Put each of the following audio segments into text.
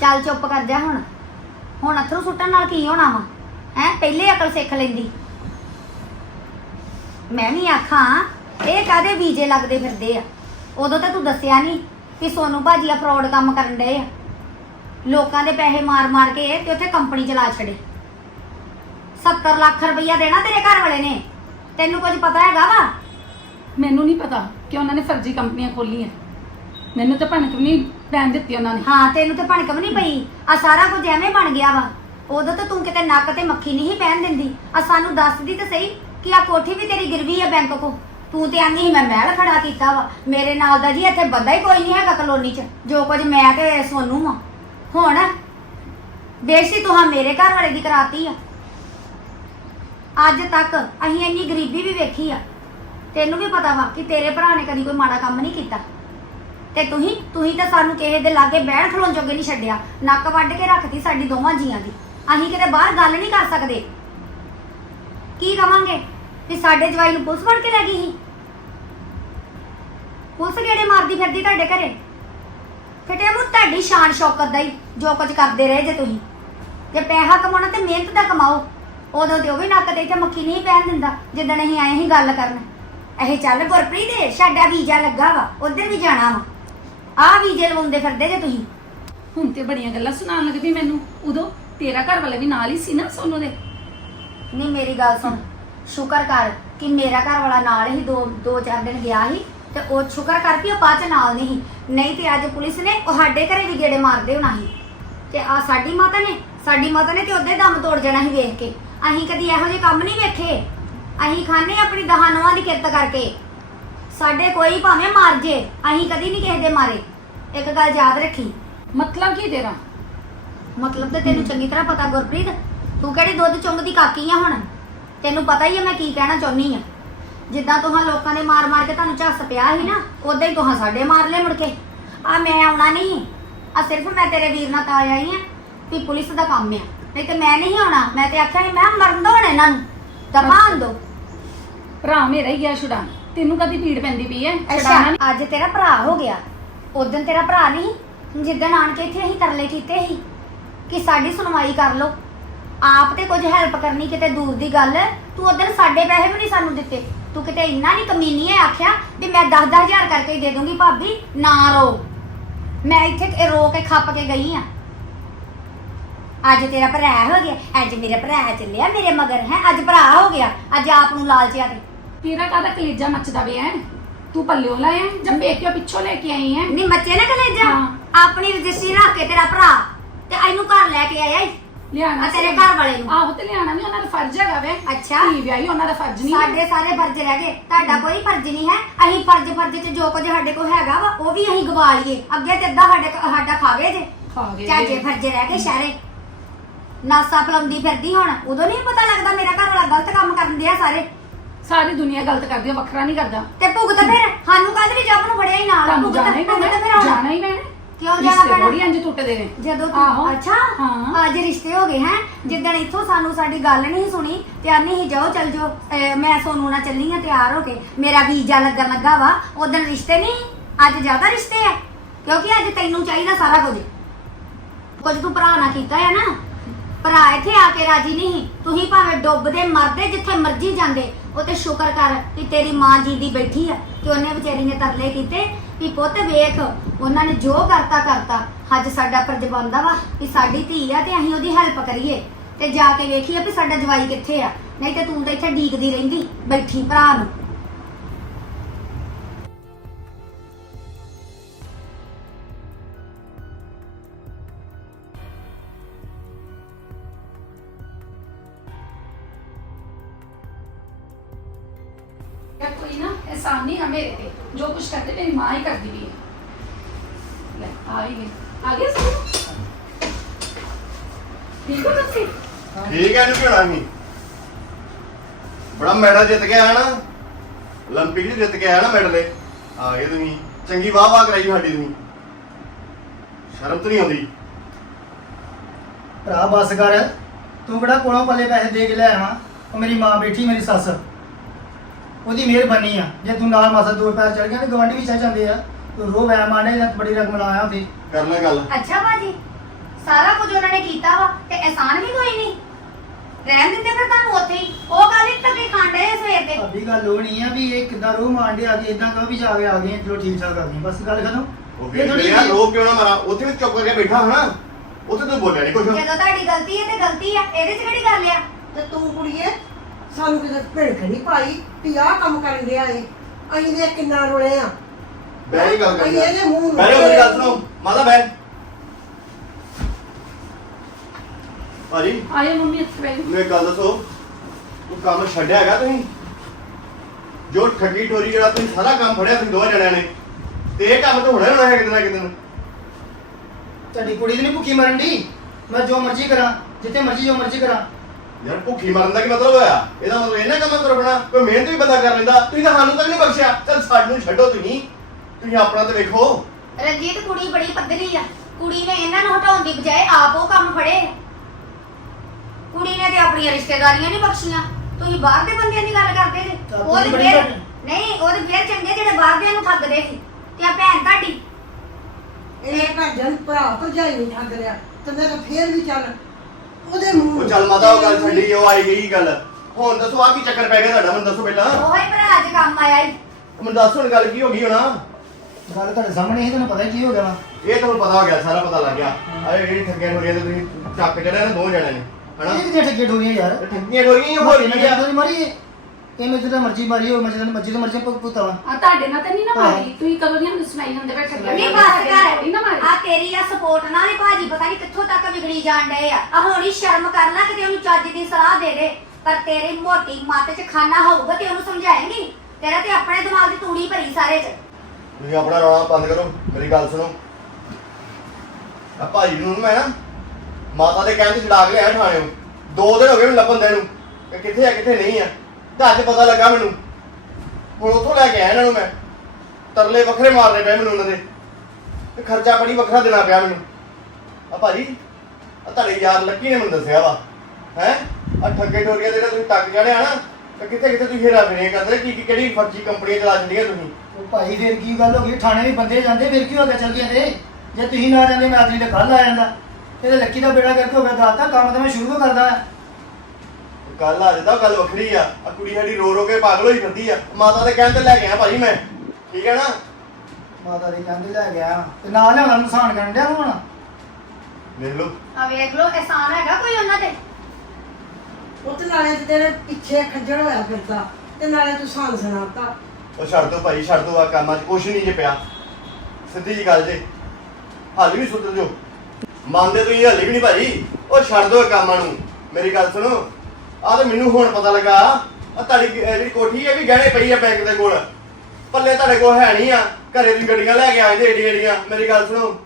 ਚੱਲ ਚੁੱਪ ਕਰ ਜਾ ਹੁਣ। ਹੁਣ ਅਥਰੂ ਸੁੱਟਣ ਨਾਲ ਕੀ ਹੋਣਾ ਵਾ? ਹੈ? ਪਹਿਲੇ ਅਕਲ ਸਿੱਖ ਲੈਂਦੀ। ਮੈਂ ਵੀ ਆਖਾਂ, ਇਹ ਕਾਦੇ ਵੀਜੇ ਲੱਗਦੇ ਫਿਰਦੇ ਆ? ਉਦੋਂ ਤਾਂ ਤੂੰ ਦੱਸਿਆ ਨਹੀਂ ਕਿ ਸੋਨੂ ਭਾਜੀ ਆ ਫਰਾਡ ਕੰਮ ਕਰਨ ਡਏ ਆ। ਲੋਕਾਂ ਦੇ ਪੈਸੇ ਮਾਰ ਮਾਰ ਕੇ ਤੇ ਉੱਥੇ ਕੰਪਨੀ ਚਲਾ ਛੜੇ 70 ਲੱਖ ਰੁਪਈਆ ਦੇਣਾ ਤੇਰੇ ਘਰ ਵਾਲੇ ਨੇ। ਤੈਨੂੰ ਕੁਝ ਪਤਾ ਹੈਗਾ ਵਾ? ਮੈਨੂੰ ਨਹੀਂ ਪਤਾ ਕਿ ਉਹਨਾਂ ਨੇ ਫਰਜ਼ੀ ਕੰਪਨੀਆਂ ਖੋਲੀਆਂ। ਮੈਨੂੰ ਤਾਂ ਭਣਕ ਵੀ ਨਹੀਂ ਪੈਣ ਦਿੱਤੀ ਉਹਨਾਂ ਨੇ। ਹਾਂ, ਤੈਨੂੰ ਤੇ ਭਣਕ ਵੀ ਨਹੀਂ ਪਈ। ਆ ਸਾਰਾ ਕੁਝ ਐਵੇਂ ਬਣ ਗਿਆ ਵਾ। ਉਦੋਂ ਤਾਂ ਤੂੰ ਕਿਤੇ ਨੱਕ ਤੇ ਮੱਖੀ ਨਹੀਂ ਸੀ ਪਹਿਨ ਦਿੰਦੀ। ਆ ਸਾਨੂੰ ਦੱਸਦੀ ਤਾਂ ਸਹੀ ਕਿ ਆ ਕੋਠੀ ਵੀ ਤੇਰੀ ਗਿਰਵੀ ਆ ਬੈਂਕ ਕੋ। ਤੂੰ ਤੇ ਆਨੀ ਸੀ ਮੈਂ ਮਹਿਲ ਖੜਾ ਕੀਤਾ ਵਾ। ਮੇਰੇ ਨਾਲ ਦਾ ਜੀ ਇੱਥੇ ਬੰਦਾ ਹੀ ਕੋਈ ਨਹੀਂ ਹੈਗਾ ਕਲੋਨੀ 'ਚ। ਜੋ ਕੁਝ ਮੈਂ ਤੇ ਸੋਨੂੰ ਆ ਹੁਣ ਬੇਸ਼ੀ ਤੂੰ ਮੇਰੇ ਘਰ ਵਾਲੇ ਦੀ ਕਰਾਤੀ ਆ। ਅੱਜ ਤੱਕ ਅਸੀਂ ਇੰਨੀ ਗਰੀਬੀ ਵੀ ਵੇਖੀ ਆ। ਤੈਨੂੰ ਵੀ ਪਤਾ ਵਾ ਕਿ ਤੇਰੇ ਭਰਾ ਨੇ ਕਦੀ ਕੋਈ ਮਾੜਾ ਕੰਮ ਨਹੀਂ ਕੀਤਾ। ਤੇ ਤੁਸੀਂ ਤੁਸੀਂ ਤਾਂ ਸਾਨੂੰ ਕਿਸੇ ਦੇ ਲਾਗੇ ਬਹਿਣ ਖਲੋਣ ਜੋਗੇ ਨਹੀਂ ਛੱਡਿਆ। ਨੱਕ ਵੱਢ ਕੇ ਰੱਖਤੀ ਸਾਡੀ ਦੋਵਾਂ ਜੀਆਂ ਦੀ। ਅਸੀਂ ਕਿਤੇ ਬਾਹਰ ਗੱਲ ਨਹੀਂ ਕਰ ਸਕਦੇ। ਕੀ ਕਵਾਂਗੇ? ਕਿ ਸਾਡੇ ਜਵਾਈ ਨੂੰ ਪੁਲਿਸ ਫੜ ਕੇ ਲੈ ਗਈ ਸੀ? ਪੁਲਿਸ ਕਿਹੜੇ ਮਾਰਦੀ ਫਿਰਦੀ ਤੁਹਾਡੇ ਘਰੇ? ਫਿਟੇ ਮੂੰਹ ਤੁਹਾਡੀ ਸ਼ਾਨ ਸ਼ੌਕਤ ਦਾ ਹੀ, ਜੋ ਕੁਝ ਕਰਦੇ ਰਹੇ ਜੇ ਤੁਸੀਂ। ਜੇ ਪੈਸਾ ਕਮਾਉਣਾ ਤੇ ਮਿਹਨਤ ਦਾ ਕਮਾਓ, ਉਦੋਂ ਤੇ ਉਹ ਵੀ ਨੱਕ ਤੇ ਇੱਥੇ ਮੱਖੀ ਨਹੀਂ ਪੈਣ ਦਿੰਦਾ, ਜਿੱਦਣ ਅਸੀਂ ਆਏ ਸੀ ਗੱਲ ਕਰਨ। ਇਹ ਚੱਲ ਗੁਰਪ੍ਰੀਤ, ਸਾਡਾ ਵੀਜ਼ਾ ਲੱਗਾ ਵਾ, ਉਧਰ ਵੀ ਜਾਣਾ ਵਾ। ਆਹ ਵੀਜ਼ੇ ਲਵਾਉਂਦੇ ਫਿਰਦੇ ਜੇ ਤੁਸੀਂ। ਹੁਣ ਤੇ ਬੜੀਆਂ ਗੱਲਾਂ ਸੁਣਾਉਣ ਲੱਗਦੀ ਮੈਨੂੰ। ਉਦੋਂ ਤੇਰਾ ਘਰ ਵਾਲਾ ਵੀ ਨਾਲ ਹੀ ਸੀ ਨਾ ਸੋਨੂ ਦੇ। ਨਹੀਂ ਮੇਰੀ ਗੱਲ ਸੁਣ। ਸ਼ੁਕਰ ਕਰ ਕਿ ਮੇਰਾ ਘਰ ਵਾਲਾ ਨਾਲ ਹੀ ਦੋ ਦੋ ਚਾਰ ਦਿਨ ਗਿਆ ਸੀ ਤੇ ਉਹ ਸ਼ੁਕਰ ਕਰ ਕਿ ਉਹ ਬਾਅਦ ਚ ਨਾਲ ਨਹੀਂ ਸੀ। ਨਹੀਂ ਤੇ ਅੱਜ ਪੁਲਿਸ ਨੇ ਉਹ ਸਾਡੇ ਘਰੇ ਵੀ ਗੇੜੇ ਮਾਰਦੇ ਹੋਣਾ ਸੀ। ਤੇ ਆ ਸਾਡੀ ਮਾਤਾ ਨੇ ਸਾਡੀ ਮਾਤਾ ਨੇ ਤੇ ਉਹਦੇ ਦਮ ਤੋੜ ਜਾਣਾ ਸੀ ਵੇਖ ਕੇ। ਅਸੀਂ ਕਦੀ ਇਹੋ ਜਿਹੇ ਕੰਮ ਨਹੀਂ ਵੇਖੇ। ਅਸੀਂ ਖਾਣੇ ਆਪਣੀ ਦਹਾਨੋਆਂ ਦੀ ਕਿਰਤ ਕਰਕੇ। ਸਾਡੇ ਕੋਈ ਭਾਵੇਂ ਮਾਰ ਜੇ ਅਸੀਂ ਕਦੀ ਨਹੀਂ ਕਿਸੇ ਦੇ ਮਾਰੇ। ਇੱਕ ਗੱਲ ਯਾਦ ਰੱਖੀ। ਮਤਲਬ ਕੀ ਤੇਰਾ? ਮਤਲਬ ਤੇ ਤੈਨੂੰ ਚੰਗੀ ਤਰ੍ਹਾਂ ਪਤਾ ਗੁਰਪ੍ਰੀਤ। ਤੂੰ ਕਿਹੜੀ ਦੁੱਧ ਚੁੰਗਦੀ ਕਾਕੀ ਆ ਹੁਣ? ਤੈਨੂੰ ਪਤਾ ਹੀ ਆ ਮੈਂ ਕੀ ਕਹਿਣਾ ਚਾਹੁੰਨੀ ਆ। ਜਿੱਦਾਂ ਤੁਹਾਂ ਲੋਕਾਂ ਨੇ ਮਾਰ ਮਾਰ ਕੇ ਤੁਹਾਨੂੰ ਝੱਸ ਪਿਆ ਸੀ ਨਾ ਉਦਾਂ ਹੀ ਤੁਹਾਂ ਸਾਡੇ ਮਾਰ ਲਏ ਮੁੜ ਕੇ। ਆ ਮੈਂ ਆਉਣਾ ਨਹੀਂ। ਆ ਸਿਰਫ ਮੈਂ ਤੇਰੇ ਵੀਰ ਨਾਲ ਤਾਂ ਆਈ ਆ ਵੀ ਪੁਲਿਸ ਦਾ ਕੰਮ ਆ। ਨਹੀਂ ਤੇ ਮੈਂ ਨਹੀਂ ਆਉਣਾ। ਮੈਂ ਤੇ ਆਖਿਆ ਸੀ ਮੈਂ ਮਰਨ ਦੋ ਇਹਨਾਂ ਨੂੰ। ਦਬਾਨ ਦੋ। ਭਰਾ ਮੇਰਾ ਹੀ ਗਿਆ ਛੁਡਾ ਤੈਨੂੰ ਕਦੀ ਪੀੜ ਪੈਂਦੀ ਪਈ ਐ? ਅੱਛਾ। ਅੱਜ ਤੇਰਾ ਭਰਾ ਹੋ ਗਿਆ। ਉਦੋਂ ਤੇਰਾ ਭਰਾ ਨਹੀਂ ਜਿੱਦਣ ਆਣ ਕੇ ਇੱਥੇ ਅਸੀਂ ਤਰਲੇ ਕੀਤੇ ਸੀ ਕਿ ਸਾਡੀ ਸੁਣਵਾਈ ਕਰ ਲਓ। ਆਪ ਤੇ ਕੁਝ ਹੈਲਪ ਕਰਨੀ ਕਿਤੇ ਦੂਰ ਦੀ ਗੱਲ ਤੂੰ ਉਦੋਂ ਸਾਡੇ ਪੈਸੇ ਵੀ ਨਹੀਂ ਸਾਨੂੰ ਦਿੱਤੇ। ਤੂੰ ਕਿਤੇ ਇੰਨਾ ਨਹੀਂ ਕਮੀਨੀ ਹੈ ਆਖਿਆ ਵੀ ਮੈਂ 10-10000 ਕਰਕੇ ਹੀ ਦੇ ਦੂੰਗੀ ਭਾਬੀ ਨਾ ਰੋ। ਮੈਂ ਇੱਥੇ ਇਹ ਰੋ ਕੇ ਖੱਪ ਕੇ ਗਈ ਆ। ਅੱਜ ਤੇਰਾ ਭਰਾ ਹੋ ਗਿਆ। ਅੱਜ ਮੇਰਾ ਭਰਾ ਚੱਲਿਆ ਮੇਰੇ ਮਗਰ ਹੈ? ਅੱਜ ਭਰਾ ਹੋ ਗਿਆ। ਅੱਜ ਆਪ ਨੂੰ ਲਾਲਚਿਆ ਤੇ ਤੇਰਾ ਕਾਹਦਾ ਕਲੇਜਾ ਮੱਚਦਾ ਪਿਆ ਹੈ? ਤੂੰ ਪੱਲਿਓ ਲਾਇਆ ਜਾਂ ਪੇਕਿਓ ਪਿੱਛੋਂ ਲੈ ਕੇ ਆਈ ਹੈ? ਨਹੀਂ ਮੱਚੇ ਨਾ ਕਲੇਜਾ? ਹਾਂ। ਆਪਣੀ ਰਜਿਸਟਰੀ ਰੱਖ ਕੇ ਤੇਰਾ ਭਰਾ ਤੇ ਇਹਨੂੰ ਘਰ ਲੈ ਕੇ ਆਇਆ ਈ। ਲਿਆਣਾ ਆ ਤੇਰੇ ਘਰ ਵਾਲੇ ਨੂੰ। ਆਹੋ ਤੇ ਲਿਆਣਾ ਵੀ ਉਹਨਾਂ ਦਾ ਫਰਜ਼ ਹੈਗਾ ਵੇ। ਅੱਛਾ। ਧੀ ਵਿਆਹੀ ਉਹਨਾਂ ਦਾ ਫਰਜ਼ ਨਹੀਂ ਸਾਡੇ ਸਾਰੇ ਫਰਜ਼ ਰਹਿ ਗਏ। ਤੁਹਾਡਾ ਕੋਈ ਫਰਜ਼ ਨਹੀਂ ਹੈ। ਅਸੀਂ ਫਰਜ਼ ਫਰਜ਼ ਚ ਜੋ ਕੁਝ ਸਾਡੇ ਕੋਲ ਹੈਗਾ ਵਾ ਉਹ ਵੀ ਅਸੀਂ ਗਵਾ ਲਈਏ ਅੱਗੇ ਤੇ ਅੱਧਾ ਸਾਡੇ ਸਾਡਾ ਖਾ ਗਏ ਜੇ। ਖਾ ਗਏ ਚਾਹੇ ਜੇ। ਫਰਜ਼ ਰਹਿ ਗਏ ਸ਼ਹਿਰੇ। ਨਾਸਾ ਪਲਾਉਂਦੀ ਫਿਰਦੀ ਹੁਣ। ਉਦੋਂ ਨਹੀਂ ਪਤਾ ਲੱਗਦਾ ਮੇਰਾ ਘਰ ਵਾਲਾ ਗਲਤ ਕੰਮ ਕਰਨ ਦਿਆ ਸਾਰੇ। ਸਾਰੀ ਦੁਨੀਆ ਗਲਤ ਕਰਦੀ ਹੈ ਵੱਖਰਾ ਨਹੀਂ ਕਰਦਾ। ਤੇ ਭੁਗਤ ਫਿਰ? ਸਾਨੂੰ ਕਾਹਦੇ ਲਈ? ਜੱਬ ਨੂੰ ਫੜਿਆ ਹੀ ਨਾਲ। ਤੁਹਾਨੂੰ ਭੁਗਤ ਜਾਣਾ ਹੀ ਭੁਗਤ ਫਿਰ ਪੈਣਾ ਹੁਣ। ਜਾਣਾ ਹੀ ਪੈਣਾ। ਕਿਉਂ ਜਾਣਾ ਪੈਣਾ? ਬੜੀ ਇੰਜ ਟੁੱਟਦੇ ਨੇ। ਜਦੋਂ ਆਹੋ। ਤੂੰ ਅੱਛਾ। ਹਾਂ। ਅੱਜ ਰਿਸ਼ਤੇ ਹੋ ਗਏ ਹੈ। ਜਿੱਦਣ ਇੱਥੋਂ ਸਾਨੂੰ ਸਾਡੀ ਗੱਲ ਨਹੀਂ ਸੁਣੀ ਤੇ ਆਨੀ ਹੀ ਜਾਓ ਚੱਲ ਜਾਓ। ਅਹ ਮੈਂ ਸੋਨੂ ਨਾਲ ਚੱਲੀ ਆ ਤਿਆਰ ਹੋ ਕੇ। ਮੇਰਾ ਵੀਜ਼ਾ ਲੱਗਣ ਲੱਗਾ ਵਾ। ਉਦੋਂ ਰਿਸ਼ਤੇ ਨਹੀਂ ਅੱਜ ਜ਼ਿਆਦਾ ਰਿਸ਼ਤੇ ਆ ਕਿਉਂਕਿ ਅੱਜ ਤੈਨੂੰ ਚਾਹੀਦਾ ਸਾਰਾ ਕੁਝ। ਕੁਝ ਤੂੰ ਭਰਾ ਨਾਲ ਕੀਤਾ ਹੈ ਨਾ। ਭਰਾ ਇੱਥੇ ਆ ਕੇ ਰਾਜੀ ਨਹੀਂ। ਤੁਸੀਂ ਭਾਵੇਂ ਡੁੱਬਦੇ ਮਰਦੇ ਜਿੱਥੇ ਮਰਜ਼ੀ ਜਾਂਦੇ। ਉਹ ਤੇ ਸ਼ੁਕਰ ਕਰ ਕਿ ਤੇਰੀ ਮਾਂ ਜੀ ਦੀ ਬੈਠੀ ਆ ਕਿ ਉਹਨੇ ਵਿਚਾਰੀ ਨੇ ਤਰਲੇ ਕੀਤੇ ਵੀ ਪੁੱਤ ਵੇਖ, ਉਹਨਾਂ ਨੇ ਜੋ ਕਰਤਾ ਕਰਤਾ। ਅੱਜ ਸਾਡਾ ਫਰਜ਼ ਬਣਦਾ ਵਾ ਕਿ ਸਾਡੀ ਧੀ ਆ ਤੇ ਅਸੀਂ ਉਹਦੀ ਹੈਲਪ ਕਰੀਏ। ਤੇ ਜਾ ਕੇ ਵੇਖੀਏ ਵੀ ਸਾਡਾ ਜਵਾਈ ਕਿੱਥੇ ਆ। ਨਹੀਂ ਤੇ ਤੂੰ ਤਾਂ ਇੱਥੇ ਡੀਕਦੀ ਰਹਿੰਦੀ, ਬੈਠੀ ਭਰਾ ਨੂੰ। ਯਾ ਕੋਈ ਨਾ ਐਸਾਨ ਨਹੀਂ ਹੈ ਮੇਰੇ ਤੇ ਜੋ ਕੁਝ ਕਰਦੇ ਮੇਰੀ ਮਾਂ ਹੀ ਕਰਦੀ ਵੀ ਹੈ ਲੈ ਆ ਹੀ ਗਈ ਆ ਗਿਆ ਸਭ ਠੀਕ ਹੋ ਤੁਸੀਂ ਠੀਕ ਹੈ ਇਹਨੂੰ ਕਿਹੜਾ ਨਹੀਂ ਬੜਾ ਮੈਡਲ ਜਿੱਤ ਕੇ ਆਇਆ ਨਾ 올림픽 'ਚ ਜਿੱਤ ਕੇ ਆਇਆ ਨਾ ਮੈਡਲ ਇਹ ਆ ਗਏ ਤੁਸੀਂ ਚੰਗੀ ਵਾਹ ਵਾਹ ਕਰਾਈ ਸਾਡੀ ਤੁਸੀਂ ਸ਼ਰਮ ਤਾਂ ਨਹੀਂ ਆਉਂਦੀ ਭਰਾ ਬੱਸ ਕਰ ਤੂੰ ਕਿਹੜਾ ਕੋਲੋਂ ਪੱਲੇ ਪੈਸੇ ਦੇ ਕੇ ਲੈ ਆਵਾਂ ਉਹ ਮੇਰੀ ਮਾਂ ਬੈਠੀ ਮੇਰੀ ਸੱਸ ਉਹਦੀ ਮਿਹਰਬਾਨੀ ਆ। ਜੇ ਤੂੰ ਨਾਲ ਮਾਸਾ ਦੋ ਪੈਰ ਚੜ ਗਿਆ ਤੇ ਗਵਾਂਢੀ ਵੀ ਚੜ ਜਾਂਦੇ ਆ। ਤੂੰ ਰੋ ਵੈ ਮਾਨੇ ਜਾਂ ਬੜੀ ਰਕਮ ਲਾਇਆ ਉਹਦੀ ਕਰ ਲੈ ਗੱਲ। ਅੱਛਾ ਬਾਜੀ ਸਾਰਾ ਕੁਝ ਉਹਨਾਂ ਨੇ ਕੀਤਾ ਵਾ ਤੇ ਅਹਿਸਾਨ ਵੀ ਕੋਈ ਨਹੀਂ? ਰਹਿਣ ਦਿੰਦੇ ਫਿਰ ਤੁਹਾਨੂੰ ਉੱਥੇ ਹੀ। ਉਹ ਗੱਲ ਹੀ ਧੱਕੇ ਖਾਂਡੇ ਸਵੇਰ ਦੇ। ਭਾਬੀ ਗੱਲ ਉਹ ਨਹੀਂ ਆ ਵੀ ਇਹ ਕਿੱਦਾਂ ਰੋਹ ਮਾਰਦੇ ਆ ਕੇ ਇਦਾਂ ਕਹੋ ਵੀ ਜਾ ਕੇ ਆ ਗਏ ਆ, ਚਲੋ ਠੀਕ ਠਾਕ ਆ ਗਏ। ਬਸ ਗੱਲ ਖਤਮ। ਉਹ ਇਹ ਥੋੜੀ ਯਾਰ ਲੋਕ ਕਿਉਂ ਨਾ ਮਾਰਾ? ਉੱਥੇ ਵੀ ਚੁੱਪ ਕਰਕੇ ਬੈਠਾ ਹਨਾ ਉੱਥੇ ਤੂੰ ਬੋਲਿਆ ਨਹੀਂ ਕੁਝ ਜਦੋਂ ਤੁਹਾਡੀ ਗਲਤੀ ਹੈ ਤੇ ਗਲਤੀ ਆ ਇਹਦੇ 'ਚ ਕਿਹੜੀ ਗੱਲ ਆ? ਤੇ ਤੂੰ ਕੁੜੀਏ ਸਾਨੂੰ ਕਿਤੇ ਭਿੜਕ ਨਹੀਂ ਪਾਈ ਵੀ ਆਹ ਕੰਮ ਕਰਨ ਗਿਆ ਏ। ਅਸੀਂ ਦੇ ਕਿੰਨਾ ਰੋਲੇ ਆ। ਬਹਿ ਗੱਲ ਅਸੀਂ ਕਰੀ ਇਹਦੇ ਮੂੰਹ ਨੂੰ ਮੇਰੀ ਗੱਲ ਸੁਣੋ। ਮਾਤਾ ਬਹਿ। ਭਾਜੀ। ਆਏ ਮੰਮੀ ਇੱਥੇ ਬੈਠ ਮੈਨੂੰ ਇੱਕ ਗੱਲ ਦੱਸੋ ਤੂੰ ਕੰਮ ਛੱਡਿਆ ਹੈਗਾ ਤੁਸੀਂ? ਜੋ ਠੱਗੀ ਟੋਰੀ ਜਿਹੜਾ ਤੁਸੀਂ ਸਾਰਾ ਕੰਮ ਫੜਿਆ ਤੁਸੀਂ ਦੋਵਾਂ ਜਣਿਆਂ ਨੇ ਤੇ ਇਹ ਕੰਮ ਤਾਂ ਹੋਣਾ ਹੀ ਹੋਣਾ ਹੈ ਕਿਤੇ ਨਾ ਕਿਤੇ ਨੂੰ। ਤੁਹਾਡੀ ਕੁੜੀ ਦੀ ਨਹੀਂ ਭੁੱਖੀ ਮਰਨ ਦੀ? ਮੈਂ ਜੋ ਮਰਜ਼ੀ ਕਰਾਂ ਜਿੱਥੇ ਮਰਜ਼ੀ ਜੋ ਮਰਜ਼ੀ ਕਰਾਂ। ਯਾਰ ਭੁੱਖੀ ਮਰਨ ਦਾ ਕੀ ਮਤਲਬ ਹੋਇਆ? ਇਹਦਾ ਮਤਲਬ ਇਹਨਾਂ ਕੰਮ ਕਰੋ ਬਣਾ ਕੋਈ ਮਿਹਨਤ ਵੀ ਬੰਦਾ ਕਰ ਲੈਂਦਾ। ਤੁਸੀਂ ਤਾਂ ਸਾਨੂੰ ਤੱਕ ਨਹੀਂ ਬਖਸ਼ਿਆ। ਚਲ ਸਾਨੂੰ ਛੱਡੋ ਤੁਸੀਂ। ਤੁਸੀਂ ਆਪਣਾ ਤੇ ਵੇਖੋ ਰਣਜੀਤ ਕੁੜੀ ਬੜੀ ਪੱਧਰੀ ਆ। ਕੁੜੀ ਨੇ ਇਹਨਾਂ ਨੂੰ ਹਟਾਉਣ ਦੀ ਬਜਾਏ ਆਪ ਉਹ ਕੰਮ ਫੜੇ। ਕੁੜੀ ਨੇ ਤੇ ਆਪਣੀਆਂ ਰਿਸ਼ਤੇਦਾਰੀਆਂ ਨਹੀਂ ਬਖਸ਼ੀਆਂ। ਤੁਸੀਂ ਬਾਹਰ ਦੇ ਬੰਦਿਆਂ ਦੀ ਗੱਲ ਕਰਦੇ ਜੇ। ਤਾਂ ਬੜੀ ਫਿਰ ਘੱਟ- ਨਹੀਂ ਉਹਦੇ ਫਿਰ ਚੰਗੇ ਜਿਹੜੇ ਬਾਹਰ ਦੇ ਨੂੰ ਠੱਗਦੇ ਸੀ। ਤੇ ਆ ਭੈਣ ਤੁਹਾਡੀ। ਘਰ ਜਨ ਭਰਾ ਭਰਜਾਈ ਨੂੰ ਠੱਗ ਲਿਆ ਤੇ ਮੈਂ ਤਾਂ ਫੇਰ ਵੀ ਚੱਲ ਉਹਦੇ ਮੂੰਹ ਉਹ ਨੂੰ- ਚੱਲ ਮਾਤਾ ਉਹ ਗੱਲ ਛੱਡੀ ਉਹ ਆਈ ਗਈ ਗੱਲ। ਹੁਣ ਦੱਸੋ ਆ ਕੀ ਚੱਕਰ ਪੈ ਗਿਆ ਤੁਹਾਡਾ? ਮੈਨੂੰ ਦੱਸੋ ਪਹਿਲਾਂ। ਉਹ ਹੀ ਭਰਾ ਅੱਜ ਕੰਮ ਆਇਆ ਈ। ਮੈਨੂੰ ਦੱਸ ਹੁਣ ਗੱਲ ਕੀ ਹੋ ਗਈ ਹੋਣਾ? ਗੱਲ ਤੁਹਾਡੇ ਸਾਹਮਣੇ ਹੀ ਤੁਹਾਨੂੰ ਪਤਾ ਹੀ ਕੀ ਹੋ ਗਿਆ ਵਾ? ਇਹ ਤੁਹਾਨੂੰ ਪਤਾ ਹੋ ਗਿਆ ਸਾਰਾ ਪਤਾ ਲੱਗ ਗਿਆ। ਅਰੇ ਜਿਹੜੀ ਠੱਗੀਆਂ ਠੋਰੀਆਂ ਤੇ ਤੁਸੀਂ ਚੱਕ ਚੜਿਆ ਨਾ ਦੋ ਜਣਿਆਂ ਨੇ। ਹਨਾ? ਇਹ ਕਿਤੇ ਠੱਗੇ ਠੋਰੀਆਂ ਯਾਰ? ਠੱਗੀਆਂ ਹੀ ਹੋ ਹੋਰ ਮੈਂ ਰਹੀਆਂ ਜਦੋਂ ਮਰੀ ਇਹ ਮੈਂ ਜਿੱਦਾਂ ਮਰਜ਼ੀ ਮਾਰੀ ਹੋ ਮੈਂ ਜਿੱਦਾਂ ਮਰਜ਼ੀ ਤੋਂ ਮਰਜ਼ੀ ਪੁੱਤਾਂ ਆ ਤੁਹਾਡੇ ਨਾਲ ਤਾਂ ਨਹੀਂ ਨਾ। ਮਾਰੀ। ਤੁਸੀਂ ਕਦੋਂ ਦੀਆਂ ਸੁਣਾਈ ਹੁੰਦੇ ਬੈਠੇ ਨਹੀਂ ਬਸ ਕਰ। ਨਹੀਂ ਨਾ ਮਾਰੀ। ਆ ਤੇਰੀ ਆ ਸਪੋਰਟ ਨਾਲ ਹੀ ਭਾਜੀ ਪਤਾ ਨਹੀਂ ਕਿੱਥੋਂ ਤੱਕ ਵਿਗੜੀ ਜਾਣ ਡਏ ਆ। ਆ ਹੁਣ ਸ਼ਰਮ ਕਰ ਲੈ ਕਿਤੇ ਉਹਨੂੰ ਚੱਜ ਦੀ ਸਲਾਹ ਦੇ ਦੇ। ਪਰ ਤੇਰੀ ਮੋਟੀ ਮੱਤ 'ਚ ਖਾਨਾ ਹੋਊਗਾ ਤੇ ਉਹਨੂੰ ਸਮਝਾਏਂਗੀ। ਤੇਰਾ ਤੇ ਆਪਣੇ ਦਿਮਾਗ ਦੀ ਤੂੜੀ ਭਰੀ ਸਾਰੇ 'ਚ। ਤੁਸੀਂ ਆਪਣਾ ਰੌਲਾ ਬੰਦ ਕਰੋ ਮੇਰੀ ਗੱਲ ਸੁਣੋ। ਆ ਭਾਜੀ ਨੂੰ ਮੈਂ ਨਾ ਮਾਤਾ ਦੇ ਕਹਿਣ ਤੇ ਛਡਾ ਕੇ ਲਿਆ ਥਾਣਿਓ ਦੋ ਦਿਨ ਹੋ ਗਏ ਮੈਨੂੰ ਲੱਭਣ ਦੇ ਨੂੰ। ਕਿ ਕਿੱਥੇ ਆ ਕਿੱਥੇ ਨਹੀਂ ਆ? ਤੇ ਅੱਜ ਪਤਾ ਲੱਗਾ ਮੈਨੂੰ। ਹੁਣ ਉੱਥੋਂ ਲੈ ਕੇ ਆਇਆ ਇਹਨਾਂ ਨੂੰ ਮੈਂ। ਤਰਲੇ ਵੱਖਰੇ ਮਾਰਨੇ ਪਏ ਮੈਨੂੰ ਉਹਨਾਂ ਦੇ। ਤੇ ਖਰਚਾ ਬੜੀ ਵੱਖਰਾ ਦੇਣਾ ਪਿਆ ਮੈਨੂੰ। ਆ ਭਾਜੀ, ਆ ਤੁਹਾਡੇ ਯਾਰ ਲੱਕੀ ਨੇ ਮੈਨੂੰ ਦੱਸਿਆ ਵਾ। ਹੈ? ਆ ਠੱਗੇ ਠੋਰੀਆਂ ਜਿਹੜੇ ਤੁਸੀਂ ਟੱਕ ਚੜਿਆ ਨਾ, ਤੇ ਕਿੱਥੇ ਕਿੱਥੇ ਤੁਸੀਂ ਹੇਰਾ ਫੇਰੀਆਂ ਕਰਦੇ? ਕੀ ਕੀ ਕਿਹੜੀ ਫਰਜ਼ੀ ਕੰਪਨੀਆਂ ਚਲਾ ਛੱਡੀਆਂ ਤੁਸੀਂ? ਉਹ ਭਾਈ, ਫੇਰ ਕੀ ਗੱਲ ਹੋ ਗਈ? ਥਾਣੇ ਵੀ ਬੰਦੇ ਜਾਂਦੇ, ਫੇਰ ਕੀ ਹੋ ਗਿਆ ਚੱਲ ਗਏ ਤੇ ਜੇ ਤੁਸੀਂ ਨਾ ਜਾਂਦੇ, ਮੈਂ ਆਦਮੀ ਤੇ ਕੱਲ ਆ ਜਾਂਦਾ। ਇਹਦੇ ਲੱਕੀ ਦਾ ਬੇੜਾ ਕਰਕੇ ਹੋ ਗਿਆ ਦਾਤਾ ਕੰਮ ਤਾਂ ਮੈਂ ਸ਼ੁਰੂ ਤੋਂ ਕਰਦਾ। ਆ ਗੱਲ ਆ ਜਿੱਦਾਂ ਗੱਲ ਵੱਖਰੀ ਆ। ਆ ਕੁੜੀ ਸਾਡੀ ਰੋ ਰੋ ਕੇ ਪਾਗਲ ਹੋਈ ਫਿਰਦੀ ਆ। ਮਾਤਾ ਦੇ ਕਹਿਣ ਤੇ ਲੈ ਕੇ ਆਇਆ ਭਾਜੀ ਮੈਂ। ਠੀਕ ਹੈ ਨਾ? ਮਾਤਾ ਦੇ ਕਹਿੰਦੇ ਲੈ ਗਿਆ ਤੇ ਨਾਲ ਲਿਆਉਣਾ ਨੁਕਸਾਨ ਕਰਨ ਡਿਆ ਹੁਣ? ਦੇਖ ਲਓ। ਆ ਵੇਖ ਲੋ ਅਹਿਸਾਨ ਹੈਗਾ ਕੋਈ ਉਹਨਾਂ ਤੇ? ਉੱਥੇ ਨਾਲੇ ਤੇ ਤੇਰੇ ਪਿੱਛੇ ਖੱਜਲ ਹੋਇਆ ਫਿਰਦਾ। ਤੇ ਨਾਲੇ ਤੂੰ ਸਾਨ ਸੁਣਾਤਾ। ਉਹ ਛੱਡ ਦੋ ਭਾਈ ਛੱਡ ਦੋ ਆ ਕੰਮਾਂ। 'ਚ ਕੁਛ ਨਹੀਂ ਜੇ ਪਿਆ। ਸਿੱਧੀ ਜੀ ਗੱਲ ਜੇ। ਹਾਲੇ ਵੀ ਸੁਧਰ ਜੋ ਮੰਨਦੇ ਤੁਸੀਂ ਹਾਲੇ ਵੀ ਨਹੀਂ ਭਾਜੀ। ਉਹ ਛੱਡ ਦੋ ਇਹ ਕੰਮਾਂ ਨੂੰ। ਮੇਰੀ ਗੱਲ ਸੁਣੋ। ਆ ਤੇ ਮੈਨੂੰ ਹੁਣ ਪਤਾ ਲੱਗਾ। ਆ ਤੁਹਾਡੀ ਗ- ਇਹ ਜਿਹੜੀ ਕੋਠੀ ਹੈ ਵੀ ਗਹਿਣੇ ਪਈ ਆ ਬੈਂਕ ਦੇ ਕੋਲ। ਪੱਲੇ ਤੁਹਾਡੇ ਕੋਲ ਹੈ ਨਹੀਂ ਆ। ਘਰੇ ਦੀ ਗੱਡੀਆਂ ਲੈ ਕੇ ਆਏ ਜੇ ਏਡੀਆਂ ਏਡੀਆਂ। ਮੇਰੀ ਗੱਲ ਸੁਣੋ।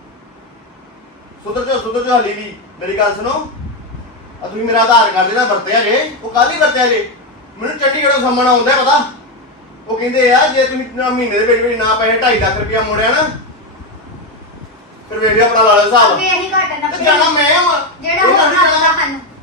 ਸੁਧਰ ਜੋ ਸੁਧਰ ਜੋ ਹਾਲੀ ਵੀ। ਮੇਰੀ ਗੱਲ ਸੁਣੋ। ਆ ਤੁਸੀਂ ਮੇਰਾ ਆਧਾਰ ਕਾਰਡ ਜਿਹੜਾ ਵਰਤਿਆ ਜੇ ਉਹ ਕੱਲ ਹੀ ਵਰਤਿਆ ਜੇ। ਮੈਨੂੰ ਚੰਡੀਗੜ੍ਹੋਂ ਸਾਹਮਣਾ ਆਉਂਦਾ ਹੈ ਪਤਾ। ਉਹ ਕਹਿੰਦੇ ਆ ਜੇ ਤੁਸੀਂ ਨਾ ਮਹੀਨੇ ਦੇ ਵਿੱਚ ਵਿੱਚ ਨਾ ਪੈਸੇ 2.5 ਲੱਖ ਰੁਪਇਆ ਮੋੜਿਆ ਨਾ ਫਿਰ ਵੇਖਿਆ ਆਪਣਾ ਲਾ ਲਓ ਹਿਸਾਬ। ਅੱਗੇ ਅਸੀਂ ਘੱਟ ਨਾ ਤੇ ਜਾਣਾ ਮੈਂ ਜਿਹੜਾ ਹੁਣ ਹੱਥ ਦਾ ਹਨ ਇਹ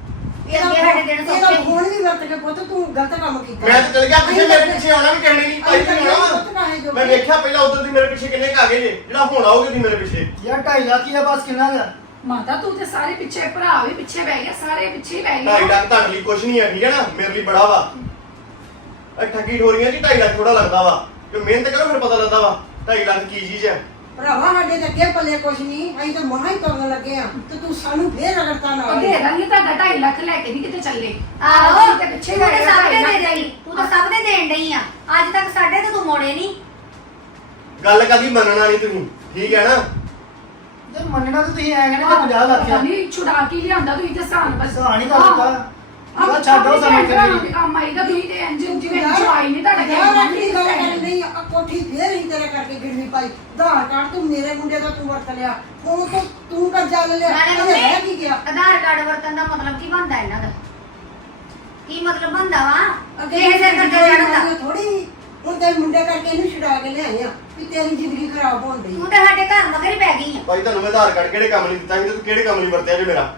ਅੱਗੇ ਸਾਡੇ ਦਿਨ ਇਹਦਾ ਸੌਖੇ ਫੋਨ ਵੀ ਵਰਤ ਕੇ ਪੁੱਤ ਤੂੰ ਗਲਤ ਕੰਮ ਕੀਤਾ। ਮੈਂ ਤਾਂ ਚਲ ਗਿਆ ਪਿੱਛੇ ਮੇਰੇ ਪਿੱਛੇ ਆਉਣਾ ਵੀ ਕਹਿਣੀ ਨਹੀਂ ਆਈ ਅਸੀਂ ਨਹੀਂ ਤਾਂ ਆਉਣਾ। ਪੁੱਤ ਕਾਹੇ ਵਾ। ਜੋਗੇ? ਮੈਂ ਵੇਖਿਆ ਪਹਿਲਾਂ ਉਦੋਂ ਦੀ ਮੇਰੇ ਪਿੱਛੇ ਕਿੰਨੇ ਕਾਗੇ ਜੇ ਜਿਹੜਾ ਹੁਣ ਆਓਗੇ ਤੁਸੀਂ ਮੇਰੇ ਪਿੱਛੇ। ਯਾਰ 2.5 ਲੱਖ ਹੀ ਆ ਬਸ ਕਿੰਨਾ ਗਾ ਮਾਤਾ ਤੂੰ ਤੇ ਸਾਰੇ ਪਿੱਛੇ ਭਰਾ ਵੀ ਪਿੱਛੇ ਬਹਿ ਗਿਆ ਸਾਰੇ ਪਿੱਛੇ ਹੀ ਬਹਿ ਢਾਈ ਗਏ ਲੱਖ ਤੁਹਾਡੇ ਲਈ ਕੁਛ ਨਹੀਂ ਹੈ ਠੀਕ ਹੈ ਨਾ? ਮੇਰੇ ਲਈ ਬੜਾ ਵਾ। ਇਹ ਠੱਗੀ ਠੋਰੀਆਂ ਜੀ 2.5 ਲੱਖ ਥੋੜਾ ਲੱਗਦਾ ਵਾ। ਜੇ ਮਿਹਨਤ ਕਰੋ ਫਿਰ ਪਤਾ ਲੱਗਦਾ ਵਾ 2.5 ਲੱਖ ਕੀ ਚੀਜ਼ ਹੈ। ਭਰਾਵਾ ਸਾਡੇ ਤੇ ਅੱਗੇ ਪੱਲੇ ਕੁਛ ਨਹੀਂ। ਅਸੀਂ ਤਾਂ ਮਹਾ ਹੀ ਕਰਨ ਲੱਗੇ ਆ। ਤੇ ਤੂੰ ਸਾਨੂੰ ਫੇਰ ਰਗੜਤਾ ਨਾਲ ਉਹਦੇ ਦਾਂਗੇ ਤੁਹਾਡਾ 2.5 ਲੱਖ ਲੈ ਕੇ ਨਹੀਂ ਕਿਤੇ ਚੱਲੇ। ਆਹੋ ਤੇ ਪਿੱਛੇ ਤੂੰ ਤਾਂ ਗਏ ਸਭ ਦੇ ਦੇ ਰਹੀ ਤੂੰ ਤਾਂ ਸਭ ਦੇ ਦੇਣ ਡਈ ਆ। ਅੱਜ ਤੱਕ ਸਾਡੇ ਤੇ ਤੂੰ ਮੋੜੇ ਨਹੀਂ। ਗੱਲ ਕਦੀ ਮੰਨਣਾ ਨਹੀਂ ਤੁਸੀਂ ਠੀਕ ਹੈ ਨਾ? ਜੇ ਮੰਨਣਾ ਤਾਂ ਤੁਸੀਂ ਐ ਕਹਿੰਦੇ 50 ਲੱਖ ਆ। ਨਹੀਂ ਛੁਡਾ ਕੇ ਲਿਆਂਦਾ ਤੁਸੀਂ ਤੇ ਸਾਨ ਬਸ। ਸਾਨ ਹੀ ਕਰ ਦਿੱਤਾ। ਯਾਰ ਛੱਡੋ ਸਾਨੂੰ ਇੱਥੇ ਵੀ। ਕੰਮ ਆਈਦਾ ਤੁਸੀਂ ਤੇ ਇੰਜਨ ਜਿਵੇਂ ਜਵਾਈ ਨਹੀਂ ਤੁਹਾਡਾ ਯਾਰ ਗਿਆ ਰੱਖੀ ਗੱਲ ਕਰੀ ਨਹੀਂ ਆ। ਕੋਠੀ ਫੇਰ ਹੀ ਤੇਰੇ ਕਰਕੇ ਗਿਰਵੀ ਪਾਈ। ਆਧਾਰ ਕਾਰਡ ਤੂੰ ਮੇਰੇ ਮੁੰਡੇ ਦਾ ਤੂੰ ਵਰਤ ਲਿਆ। ਫੋਨ ਤੋਂ ਤੂੰ ਕਰਜ਼ਾ ਲੈ ਲਿਆ। ਨਾਲੇ ਉਹਨੇ ਰਹਿ ਮੰਮੀ ਕੀ ਗਿਆ? ਆਧਾਰ ਕਾਰਡ ਵਰਤਨ ਦਾ ਮਤਲਬ ਕੀ ਬਣਦਾ ਇਹਨਾਂ ਦਾ? ਕੀ ਮਤਲਬ ਬਣਦਾ ਵਾ? ਅੱਗੇ ਕਿਸੇ ਸਿਰ ਕਰਜ਼ਾ ਚੜਦਾ ਥੋੜੀ ਹੁਣ ਤੇ ਮੁੰਡੇ ਕਰਕੇ ਇਹਨੂੰ ਛੁਡਾ ਕੇ ਲਿਆਏ ਆ ਵੀ ਤੇਰੀ ਜ਼ਿੰਦਗੀ ਖਰਾਬ ਹੋਣ ਡਈ। ਤੂੰ ਤਾਂ ਸਾਡੇ ਘਰ ਮਗਰ ਹੀ ਪੈ ਗਈ ਆ। ਭਾਈ ਤੁਹਾਨੂੰ ਮੈਂ ਆਧਾਰ ਕਾਰਡ ਕਿਹੜੇ ਕੰਮ ਲਈ ਦਿੱਤਾ ਸੀ ਤੇ ਕਿਹੜੇ ਕੰਮ ਲਈ ਵਰਤਿਆ ਜੇ ਮੇਰਾ?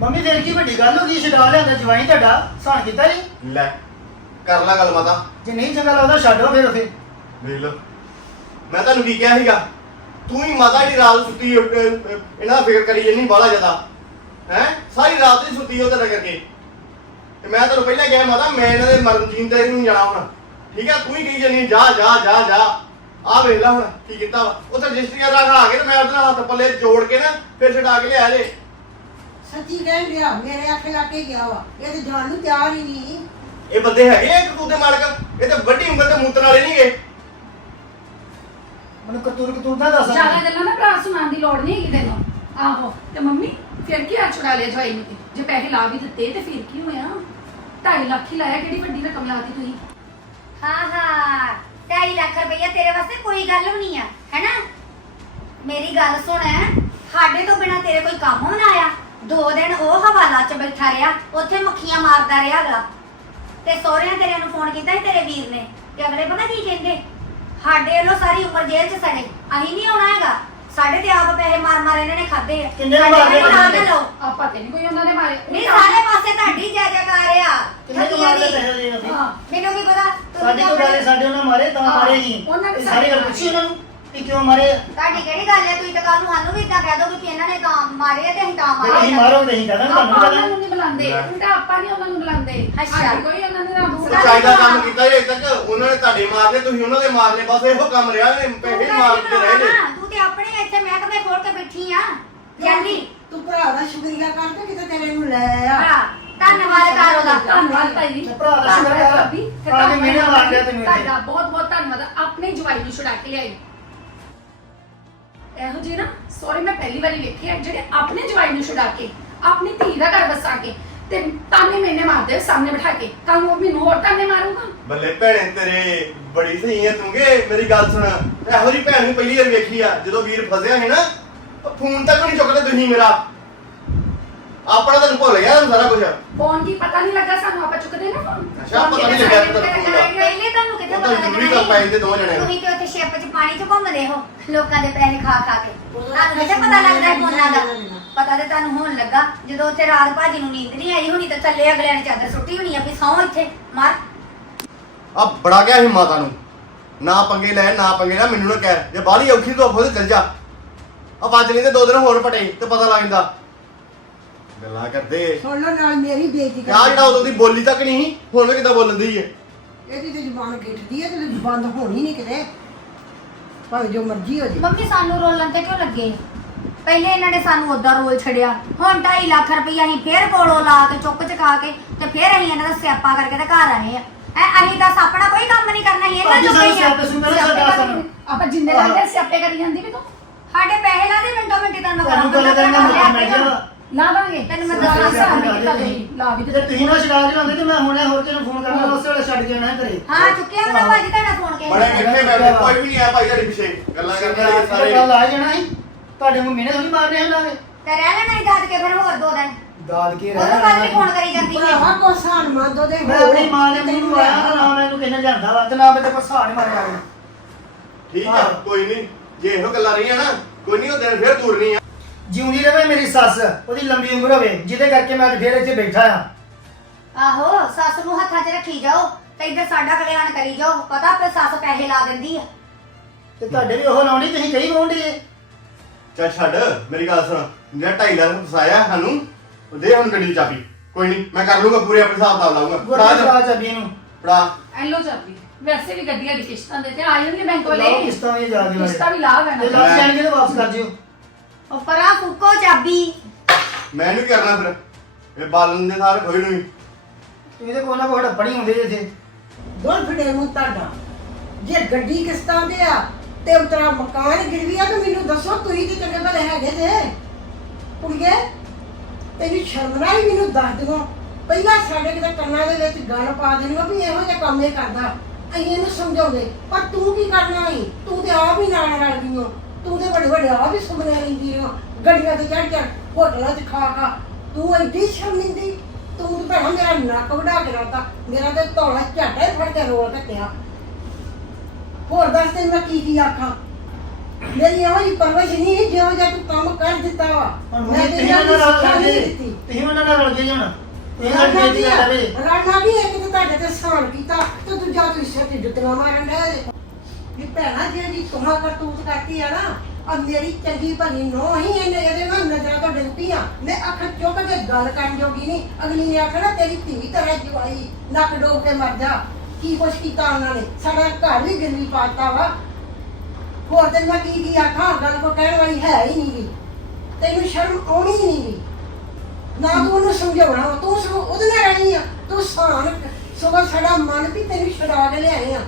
ਮੰਮੀ ਫੇਰ ਕੀ ਵੱਡੀ ਗੱਲ ਹੋ ਗਈ? ਛਡਾ ਲਿਆਂਦਾ ਜਵਾਈ ਤੁਹਾਡਾ? ਸਾਨ ਕੀਤਾ ਜੀ ਲੈ ਕਰ ਲਾ ਗੱਲ ਮਾਤਾ। ਜੇ ਨਹੀਂ ਚੰਗਾ ਲੱਗਦਾ ਛੱਡੋ ਫਿਰ ਉਥੇ। ਵੇਖ ਲਓ। ਮੈਂ ਤੁਹਾਨੂੰ ਕੀ ਕਿਹਾ ਸੀਗਾ? ਤੂੰ ਹੀ ਮਾਤਾ ਦੀ ਰਾਤ ਸੁੱਤੀ ਉੱਠ- ਇਹਨਾਂ ਦਾ ਫਿਕਰ ਕਰੀ ਜੰਨੀ ਬਾਲਾ ਜ਼ਿਆਦਾ। ਹੈ? ਸਾਰੀ ਰਾਤ ਹੀ ਸੁੱਤੀ ਉਹ ਤੇਰੇ ਕਰਕੇ ਤੇ ਮੈਂ ਤੈਨੂੰ ਪਹਿਲਾਂ ਕਿਹਾ ਮਾਤਾ ਮੈਂ ਇਹਨਾਂ ਦੇ ਮਰਨ ਜੀਣ ਤੇ ਨਹੀਂ ਜਾਣਾ ਹੁਣ। ਠੀਕ ਹੈ ਤੂੰ ਹੀ ਕਹੀ ਜੰਨੀ ਜਾ ਜਾ ਜਾ ਜਾ। ਆ ਵੇਖ ਲੈ ਹੁਣ ਕੀ ਕੀਤਾ ਵਾ। ਉੱਥੇ ਰਜਿਸਟਰੀਆਂ ਰੱਖ ਆ ਕੇ ਤੇ ਮੈਂ ਉਹਦੇ ਨਾਲ ਹੱਥ ਪੱਲੇ ਜੋੜ ਕੇ ਨਾ ਫਿਰ ਛਡਾ ਕੇ ਲਿਆ ਜੇ। ਸੱਚੀ ਕਹਿ ਰਿਹਾ ਮੇਰੇ ਆਖੇ ਲਾ ਕੇ ਗਿਆ ਵਾ। ਇਹ ਤੇ ਜਾਣ ਨੂੰ ਤਿਆਰ ਹੀ ਨਹੀਂ। ਇਹ ਬੰਦੇ ਹੈਗੇ ਆ ਕਤੂ ਦੇ ਮਾਲਕ? ਇਹ ਤਾਂ ਵੱਡੀ ਉਮਰ ਦੇ ਮੂਤਰ ਵਾਲੇ ਨਹੀਂਗੇ ਮੈਨੂੰ ਕਤੂਰ ਕਤੂਰ ਦਾ ਦੱਸ। ਜ਼ਿਆਦਾ ਗੱਲਾਂ ਨਾ ਭਰਾ ਸੁਣਾਉਣ ਦੀ ਲੋੜ ਨਹੀਂ ਹੈਗੀ ਤੈਨੂੰ। ਆਹੋ ਤੇ ਮੰਮੀ ਫਿਰ ਕੀ ਆ ਛੁਡਾ ਲਿਆ ਜਵਾਈ ਨੂੰ ਤੇ? ਜੇ ਪੈਸੇ ਲਾ ਵੀ ਦਿੱਤੇ ਤੇ ਫਿਰ ਕੀ ਹੋਇਆ? 2.5 ਲੱਖ ਹੀ ਲਾਇਆ ਕਿਹੜੀ ਵੱਡੀ ਰਕਮ ਲਾਤੀ ਤੁਸੀਂ? ਹਾਂ ਹਾਂ 2.5 ਲੱਖ ਰੁਪਈਆ ਤੇਰੇ ਵਾਸਤੇ ਕੋਈ ਗੱਲ ਵੀ ਨਹੀਂ ਆ ਹੈਨਾ? ਮੇਰੀ ਗੱਲ ਸੁਣ ਸਾਡੇ ਤੋਂ ਬਿਨਾ ਤੇਰੇ ਕੋਈ ਕੰਮ ਵੀ ਨਾ ਆਇਆ। ਦੋ ਦਿਨ ਉਹ ਹਵਾਲਾ 'ਚ ਬੈਠਾ ਰਿਹਾ ਉੱਥੇ ਮੱਖੀਆਂ ਮਾਰਦਾ ਰਿਹਾ ਅਗਲਾ। ਤੇ ਸਹੁਰਿਆਂ ਤੇਰੇ ਨੂੰ ਫੋਨ ਕੀਤਾ ਸੀ ਤੇਰੇ ਵੀਰ ਨੇ ਤੇ ਅਗਲੇ ਪਤਾ ਕੀ ਕਹਿੰਦੇ? ਸਾਡੇ ਵੱਲੋਂ ਸਾਰੀ ਉਮਰ ਜੇਲ੍ਹ 'ਚ ਸੜੇ ਅਸੀਂ ਨਹੀਂ ਆਉਣਾ ਹੈਗਾ। ਸਾਡੇ ਤੇ ਆਪ ਪੈਸੇ ਮਾਰ ਮਾਰ ਇਹਨਾਂ ਨੇ ਖਾਦੇ ਆ। ਕਿੰਨੇ ਸਾਡੇ ਮਾਰਦੇ ਨਾ? ਲਓ। ਆਪਾਂ ਤੇ ਨਹੀਂ ਕੋਈ ਉਹਨਾਂ ਦੇ ਮਾਰੇ। ਨਹੀਂ ਸਾਰੇ ਪਾਸੇ ਤੁਹਾਡੀ ਜੈ ਜੈਕਾਰ ਆ। ਕਿੰਨੇ ਕੁ ਮਾਰਦੇ। ਪੈਸੇ ਦੇ ਅਸੀਂ ਹਾਂ। ਮੈਨੂੰ ਕੀ ਪਤਾ? ਤੁਸੀਂ ਸਾਡੀ ਆਪਣੇ- ਸਾਡੇ ਉਹਨਾਂ ਮਾਰੇ ਤਾਂ ਮਾਰੇ ਹੀ ਉਹਨਾਂ ਨੇ ਇਹ ਸਾਰੀ ਗੱਲ ਪੁੱਛੀ ਉਹਨਾਂ ਨੂੰ? ਕਿ ਕਿਉਂ ਮਾਰੇ? ਤੁਹਾਡੀ ਕਿਹੜੀ ਗੱਲ ਹੈ? ਤੁਸੀਂ ਤਾਂ ਕੱਲ ਨੂੰ ਸਾਨੂੰ ਵੀ ਇਦਾਂ ਕਹਿ ਦੋਗੇ ਕਿ ਇਹਨਾਂ ਨੇ ਤਾਂ ਮਾਰੇ ਆ ਤੇ ਅਸੀਂ ਤਾਂ ਮਾਰੇ ਆ। ਮਾਰੋਗੇ। ਅਸੀਂ ਕਹਦਾਂ ਤੁਹਾਨੂੰ ਆਪਾਂ ਉਹਨਾਂ ਕਹਦਾਂ ਨੂੰ ਨਹੀਂ ਬੁਲਾਉਂਦੇ। ਲੈ। ਉਲਟਾ ਆਪਾਂ ਨਹੀਂ ਉਹਨਾਂ ਨੂੰ ਬੁਲਾਉਂਦੇ। ਅੱਛਾ। ਸਾਡੀ ਕੋਈ ਉਹਨਾਂ ਦੇ ਨਾਲ ਦੂਰ ਸੱਚਾਈ ਦਾ ਕੰਮ ਕੀਤਾ ਜੇ ਤੱਕ ਉਹਨਾਂ ਨੇ ਤੁਹਾਡੇ ਮਾਰਨੇ ਤੁਸੀਂ ਉਹਨਾਂ ਦੇ ਮਾਰਨੇ ਬਸ ਇਹੋ ਕੰਮ ਰਿਹਾ ਨੇ ਤੂੰ ਪੈਸੇ ਮਾਰ ਨਹੀਂ ਕੇ ਰਹਿ ਬਣਾਉਣਾ, ਤੂੰ ਤੇ ਆਪਣੇ ਇੱਥੇ ਮਹਿਕਮੇ ਖੋਲ ਕੇ ਬੈਠੀ ਆ। ਜਾਂਦੀ ਤੂੰ ਭਰਾ ਦਾ ਸ਼ੁਕਰੀਆ ਕਰ ਤੇ ਕਿਤੇ ਤੇਰੇ ਨੂੰ ਲੈ ਆ। ਭਰਾ ਧੰਨਵਾਦ ਕਰ ਉਹਦਾ। ਧੰਨਵਾਦ ਭਾਈ ਜੀ। ਭਰਾ ਦਾ ਸ਼ੁਕਰ ਕਰ। ਭਾਬੀ, ਤੇ ਭਰਾ ਨੇ ਮਿਹਨਤ ਮਾਰ ਲਿਆ ਤੈਨੂੰ ਇੱਥੇ। ਤੁਹਾਡਾ ਬਹੁਤ ਬਹੁਤ ਧੰਨਵਾਦ। ਆਪਣੇ ਜਵਾਈ ਨੂੰ ਛੁਡਾ ਕੇ ਲਿਆਈ। ਇਹੋ ਜਿਹੇ ਨਾ ਸੌਰੀ ਮੈਂ ਪਹਿਲੀ ਵਾਰੀ ਵੇਖਿਆ ਜਿਹੜੇ ਆਪਣੇ ਜਵਾਈ ਨੂੰ ਛੁਡਾ ਕੇ ਆਪਣੀ ਧੀ ਦਾ ਘਰ ਵਸਾ ਕੇ ਤੇ ਤਾਨੇ ਮੈਨੇ ਮਾਰਦੇ ਸਾਹਮਣੇ ਬਿਠਾ ਕੇ। ਤਾਂ ਉਹ ਮੈਨੂੰ ਹੋਰ ਤਾਨੇ ਮਾਰੂਗਾ? ਬੱਲੇ ਭੈਣੇ ਤੇਰੇ ਬੜੀ ਸਹੀ ਹੈ ਤੂੰਗੇ ਮੇਰੀ ਗੱਲ ਸੁਣ। ਇਹੋ ਜੀ ਭੈਣ ਨੂੰ ਪਹਿਲੀ ਵਾਰ ਵੇਖੀ ਆ ਜਦੋਂ ਵੀਰ ਫਸਿਆ ਸੀ ਨਾ ਫੋਨ ਤੱਕ ਨਹੀਂ ਚੁੱਕਦੇ ਤੁਸੀਂ ਮੇਰਾ। ਆਪਣਾ ਤਾਂ ਭੁੱਲ ਗਿਆ ਤੁਹਾਨੂੰ ਸਾਰਾ ਕੁਝ ਫੋਨ ਕੀ ਪਤਾ ਨਹੀਂ ਲੱਗਾ ਸਾਨੂੰ ਆਪਾਂ ਚੁੱਕਦੇ ਨਾ ਫੋਨ? ਅੱਛਾ, ਪਤਾ ਨਹੀਂ ਲੱਗਾ ਤੁਹਾਨੂੰ ਫੋਨ ਦਾ। ਪਹਿਲੇ ਤੁਹਾਨੂੰ ਕਿੱਥੇ ਉਹ ਪਤਾ ਤਾਂ ਲੱਗਣਾ ਜ਼ਰੂਰੀ ਗੱਲ ਪੈ ਜਾਂਦੇ ਦੋ ਜਣਿਆਂ ਨੂੰ ਤੁਸੀਂ ਤੇ ਉੱਥੇ ਸ਼ਿਪ 'ਚ ਪਾਣੀ 'ਚ ਘੁੰਮਦੇ ਹੋ ਲੋਕਾਂ ਦੇ ਪੈਸੇ ਖਾ ਖਾ ਕੇ। ਤੁਹਾਨੂੰ ਕਿੱਥੇ ਪਤਾ ਲੱਗਦਾ ਹੈ ਫੋਨਾਂ ਦਾ। ਪਤਾ ਤੇ ਤੁਹਾਨੂੰ ਹੋਣ ਲੱਗਾ ਜਦੋਂ ਉੱਥੇ ਰਾਤ ਭਾਜੀ ਨੂੰ ਨੀਂਦ ਨਹੀਂ ਆਈ ਹੋਣੀ ਤਾਂ ਥੱਲੇ ਅਗਲਿਆਂ ਨੇ ਚਾਦਰ ਸੁੱਟੀ ਹੋਣੀ ਆ ਵੀ ਸੌਂ ਇੱਥੇ ਮਰ। ਆ ਬੜਾ ਗਿਆ ਸੀ ਮਾਤਾ ਨੂੰ। ਨਾ ਪੰਗੇ ਲੈ ਨਾ ਪੰਗੇ ਲੈ ਮੈਨੂੰ ਨਾ ਕਹਿ ਜੇ ਬਾਹਲੀ ਔਖੀ ਤੋਂ ਤੇ ਚੱਲ ਜਾ। ਆ ਵੱਜ ਲਈ ਤੇ ਦੋ ਦਿਨ ਹੋਰ ਪਟੇ ਤੇ ਪਤਾ ਲੱਗ ਜਾਂਦਾ। ਗੱਲਾਂ ਕਰਦੇ। ਸੁਣ ਲਓ ਨਾਲ ਮੇਰੀ ਬੇਇੱਜ਼ਤੀ ਕਿਆ ਜਿਹੜਾ ਉਦੋਂ ਦੀ ਬੋਲੀ ਤੱਕ ਨਹੀਂ ਸੀ, ਹੁਣ ਵੀ ਕਿਦਾਂ ਬੋਲਣ ਦੀ ਏ? ਇਹਦੀ ਤੇ ਜ਼ੁਬਾਨ ਗਿੱਟਦੀ ਹੈ ਤੇ ਬੰਦ ਹੋਣੀ ਨਹੀਂ ਕਿਤੇ। ਭਾਵੇਂ ਜੋ ਮਰਜ਼ੀ ਹੋ ਜੇ। ਮੰਮੀ ਸਾਨੂੰ ਰੋਲਣ ਤੇ ਕਿਉਂ ਲੱਗੇ? ਪਹਿਲੇ ਇਹਨਾਂ ਨੇ ਸਾਨੂੰ ਉਦਾਂ ਰੋਲ ਛੜਿਆ ਹੁਣ 2.5 ਲੱਖ ਰੁਪਈਆ ਅਸੀਂ ਫੇਰ ਕੋਲੋਂ ਲਾ ਕੇ ਚੁੱਕ ਚੁਕਾ ਕੇ ਤੇ ਫੇਰ ਅਸੀਂ ਇਹਨਾਂ ਦਾ ਸਿਆਪਾ ਕਰਕੇ ਤੇ ਘਰ ਆਏ ਆ। ਐ ਅਸੀਂ ਤਾਂ ਆਪਣਾ ਕੋਈ ਕੰਮ ਨਹੀਂ ਕਰਨਾ ਸੀ ਇਹਨਾਂ ਚੁੱਕੇ ਹੀ ਆ ਨਾ ਆਪਾਂ ਜਿੰਨੇ ਲੱਗਦੇ ਸਿਆਪੇ ਕਰੀ ਜਾਂਦੀ ਵੀ ਤੂੰ। ਸਾਡੇ ਪੈਸੇ ਲਾ ਦੇ ਮਿੰਟੋ ਮਿੰਟੀ ਤੁਹਾਨੂੰ ਤੁਹਾਨੂੰ ਗੱਲ ਕਰਨਾ ਮੁੱਕ ਮਿਲ ਜਾਣਾ ਲਾ ਦਾਂਗੇ। ਤੈਨੂੰ ਮੈਂ ਦੱਸਾਂ ਦੱਸਾਂ ਸਾਹਮਣੇ ਕਿੱਦਾਂ ਗਈ ਲਾ ਵੀ ਜੇ ਤੇ ਤੁਸੀਂ ਨਾ ਛਡਾ ਕੇ ਲਾਉਂਦੇ ਤੇ ਮੈਂ ਹੁਣੇ ਹੋਰ ਤੈਨੂੰ ਫੋਨ ਕਰਨਾ ਉਸੇ ਵੇਲੇ ਛੱਡ ਕੇ ਆਉਣਾ ਹੈ ਘਰੇ। ਹਾਂ ਚੁੱਕਿਆ ਮੇਰਾ ਭਾਜੀ ਤੁਹਾਡਾ ਫੋਨ ਕੇ ਬੜੇ ਮਿੱਠੇ ਬੈਠੇ ਕੋਈ ਵੀ ਨਹੀਂ ਆਇਆ ਭਾਈ ਤੁਹਾਡੇ ਪਿੱਛੇ। ਗੱਲਾਂ ਕਰਨ ਵਾਲੇ ਸਾਰੇ। ਗੱਲ ਆ ਜਾਣਾ ਸੀ ਤੁਹਾਡੇ ਨੂੰ ਮਿਹਨੇ ਥੋੜੀ ਮਾਰਨੇ ਹੁੰਦਾਗੇ ਤੇ ਰਹਿ ਲੈਣਾ ਹੀ ਦਾਦ ਕੇ ਫਿਰ ਹੋਰ ਦੋ ਦਿਨ। ਦਾਦ ਕੇ ਉਹਨੂੰ ਕੱਲ ਵੀ ਫੋਨ ਕਰੀ ਜਾਂਦੀ ਭਰਾਵਾ ਹੈ ਕੋ ਸਾਨ ਮੰਦੋ ਦੇ ਮੈਂ ਆਪਣੀ ਮਾਂ ਦੇ ਮੂੰਹ ਨੂੰ ਆਇਆ ਨਾ ਮੈਨੂੰ ਕਿਸੇ ਨੇ ਲਿਆਂਦਾ ਵਾ ਤੇ ਨਾ ਮੇਰੇ ਪਰ ਸਾਹ ਨਹੀਂ ਮਾਰਿਆ ਉਹਨੇ। ਠੀਕ ਆ ਹਾਂ। ਕੋਈ ਨਹੀਂ। ਜੇ ਇਹੋ ਗੱਲਾਂ ਰਹੀਆਂ ਨਾ ਕੋਈ ਨਹੀਂ ਉਹ ਦਿਨ ਫੇਰ ਦੂਰ ਨਹੀਂ ਆ। ਜਿਉਂਦੀ ਰਵੇ ਮੇਰੀ ਸੱਸ ਉਹਦੀ ਲੰਬੀ ਉਮਰ ਹੋਵੇ ਜਿਹਦੇ ਕਰਕੇ ਮੈਂ ਅੱਜ ਫੇਰ ਇੱਥੇ ਬੈਠਾ ਆ ਆਹੋ ਸੱਸ ਨੂੰ ਹੱਥਾਂ 'ਚ ਰੱਖੀ ਜਾਓ ਤੇ ਇੱਧਰ ਸਾਡਾ ਕਲਿਆਣ ਕਰੀ ਜਾਓ ਪਤਾ ਆਪੇ ਸੱਸ ਪੈਸੇ ਲਾ ਦਿੰਦੀ ਆ। ਤੇ ਤੁਹਾਡੇ ਵੀ ਉਹ ਲਾਉਣੀ ਤੁਸੀਂ ਕਹੀ ਏ? ਚੱਲ ਛੱਡ ਮੇਰੀ ਗੱਲ ਸੁਣ ਜਿਹੜਾ ਢਾਈ ਲੱਖ ਫਸਾਇਆ ਸਾਨੂੰ ਉਹ ਦੇ ਹੁਣ ਗੱਡੀ ਦੀ ਚਾਬੀ ਕੋਈ ਨਹੀਂ ਮੈਂ ਕਰ ਲੂੰਗਾ ਪੂਰੇ ਆਪਣੇ ਹਿਸਾਬ ਨਾਲ ਲਾਉਂਗਾ ਚਲਾ ਜਾ, ਚਾਬੀ ਨੂੰ। ਫੜਾ। ਐਲੋ ਚਾਬੀ ਵੈਸੇ ਵੀ ਗੱਡੀਆਂ ਦੀ ਕਿਸ਼ਤਾਂ ਦੇ ਤੇ ਆ ਜਾਣਗੇ ਬੈਂਕ ਵਾਲੇ। ਲਾਓ ਕਿਸ਼ਤਾਂ ਵੀ ਜਾ ਕੇ ਕਿਸ਼ਤਾਂ ਵੀ ਲਾ ਤੇ ਲੈਣਾ ਲੱਗ ਜਾਣਗੇ ਤਾਂ ਵਾਪਸ ਕਰ ਜਿਓ ਉਹ ਪਰਾਂ ਫੁੱਕੋ ਚਾਬੀ। ਮੈਂ ਨਹੀਂ ਕਰਨਾ ਫਿਰ। ਇਹ ਬਾਲਣ ਦੇ ਨਾਲ ਕੋਈ ਨਹੀਂ ਇਹਦੇ ਕੋਲ ਨਾ ਕੋਈ ਡੱਪਣੀ ਹੁੰਦੇ ਜੇ ਇੱਥੇ। ਦੋਨ ਫੜੇ ਮੂੰਹ ਤੁਹਾਡਾ। ਜੇ ਗੱਡੀ ਕਿਸ਼ਤਾਂ ਤੇ ਆ ਤੇ ਉਤਰਾ ਮਕਾਨ ਗਿਰਵੀ ਆ ਤਾਂ ਮੈਨੂੰ ਦੱਸੋ ਤੁਸੀਂ ਤੇ ਚੰਗੇ ਭਲੇ ਹੈਗੇ ਜੇ। ਕੁੜੀਏ ਤੈਨੂੰ ਸ਼ਰਮ ਨਾ ਹੀ ਮੈਨੂੰ ਦੱਸ ਦਿਓ। ਪਹਿਲਾਂ ਸਾਡੇ ਕਿਤੇ ਕੰਨਾਂ ਦੇ ਵਿੱਚ ਗੱਲ ਪਾ ਦੇਣੀ ਵੀ ਇਹੋ ਜਿਹਾ ਕੰਮ ਇਹ ਕਰਦਾ। ਅਸੀਂ ਇਹਨੂੰ ਸਮਝਾਉਂਦੇ। ਪਰ ਤੂੰ ਕੀ ਕਰਨਾ ਨਹੀਂ ਤੂੰ ਤੇ ਆਪ ਹੀ ਨਾਲ ਰਲ ਗਈ ਹੋ ਤੂੰ ਤੇ ਵੱਡੇ ਵੱਡੇ ਆਪ ਹੀ ਸੁਪਨੇ ਲੈਂਦੀ ਹੋ ਗੱਡੀਆਂ ਤੇ ਚੜ ਚੜ ਹੋਟਲਾਂ 'ਚ ਖਾ ਖਾ। ਤੂੰ ਐਡੀ ਸ਼ਰਮਿੰਦੀ। ਤੂੰ ਤੇ ਭੈਣਾ ਮੇਰਾ ਨੱਕ ਵਢਾ ਕੇ ਰਾਤਾ ਮੇਰਾ ਤੇ ਧੌਲਾ ਝਾਟਾ ਹੀ ਫੜ ਕੇ ਰੋਲ ਕੱਟਿਆ। ਹੋਰ ਦੱਸ ਤੈਨੂੰ ਮੈਂ ਕੀ ਕੀ ਆਖਾਂ? ਮੇਰੀ ਇਹੋ ਜਿਹੀ ਪਰਵਰਿਸ਼ ਨਹੀਂ ਜਿਹੋ ਜਿਹਾ ਤੂੰ ਕੰਮ ਕਰ ਦਿੱਤਾ ਵਾ। ਹੁਣ ਮੈਂ ਤੁਸੀਂ ਤੇਰੀ ਉਹਨਾਂ ਨਾਲ ਸਿੱਖਿਆ ਰਲ ਨਹੀਂ ਗਏ। ਦਿੱਤੀ। ਤੁਸੀਂ ਉਹਨਾਂ ਨਾਲ ਰਲ ਗਏ ਹੁਣ ਇਹ ਗੱਲ ਰਾਣਾ ਬੇਇੱਜ਼ਤੀ ਕਰ ਰਹੇ ਰਾਣਾ ਵੀ ਇੱਕ ਤੇ ਤੁਹਾਡੇ ਤੇ ਸਾਨ ਕੀਤਾ ਤੇ ਦੂਜਾ ਤੁਸੀਂ ਸਿਰ ਤੇ ਜੁੱਤੀਆਂ ਮਾਰਨ ਜੇ। ਵੀ ਭੈਣਾ ਜਿਹੜੀ ਤੁਮਾ ਕਰਤੂਤ ਕਰਤੀ ਆ ਨਾ ਆ ਮੇਰੀ ਚੰਗੀ ਭਲੀ ਨੋ ਹੀ ਇਹਨੇ ਇਹਦੇ ਨਾਲ ਨਜ਼ਰਾਂ ਤੋਂ ਡਿੱਗ ਪਈਆਂ ਮੈਂ ਅੱਖ ਚੁੱਕ ਕੇ ਗੱਲ ਕਰਨ ਜੋਗੀ ਨਹੀਂ। ਅਗਲੀ ਨੇ ਆਖਣਾ ਤੇਰੀ ਧੀ ਤਰ੍ਹਾਂ ਜਵਾਈ ਨੱਕ ਡੋਬ ਕੇ ਮਰ ਜਾ। ਕੀ ਕੁਛ ਕੀਤਾ ਉਹਨਾਂ ਨੇ? ਸਾਡਾ ਘਰ ਵੀ ਗਿਰਵੀ ਪਾਤਾ ਵਾ। ਹੋਰ ਤੇ ਮੈਂ ਕੀ ਕੀ ਆਖਾਂ ਗੱਲ ਕੋ ਕਹਿਣ ਵਾਲੀ ਹੈ ਹੀ ਨਹੀਂ ਗੀ। ਤੈਨੂੰ ਸ਼ਰਮ ਆਉਣੀ ਹੀ ਨਹੀਂ ਗੀ। ਨਾ ਤੂੰ ਉਹਨੂੰ ਸਮਝਾਉਣਾ ਵਾ, ਤੂੰ ਸਗੋਂ ਉਹਦੇ ਨਾਲ ਰਹਿਣੀ ਆ। ਤੂੰ ਸਾਨ ਸਗੋਂ ਸਾਡਾ ਮਨ ਵੀ ਤੈਨੂੰ ਛਡਾ ਕੇ ਲਿਆਏ ਆ।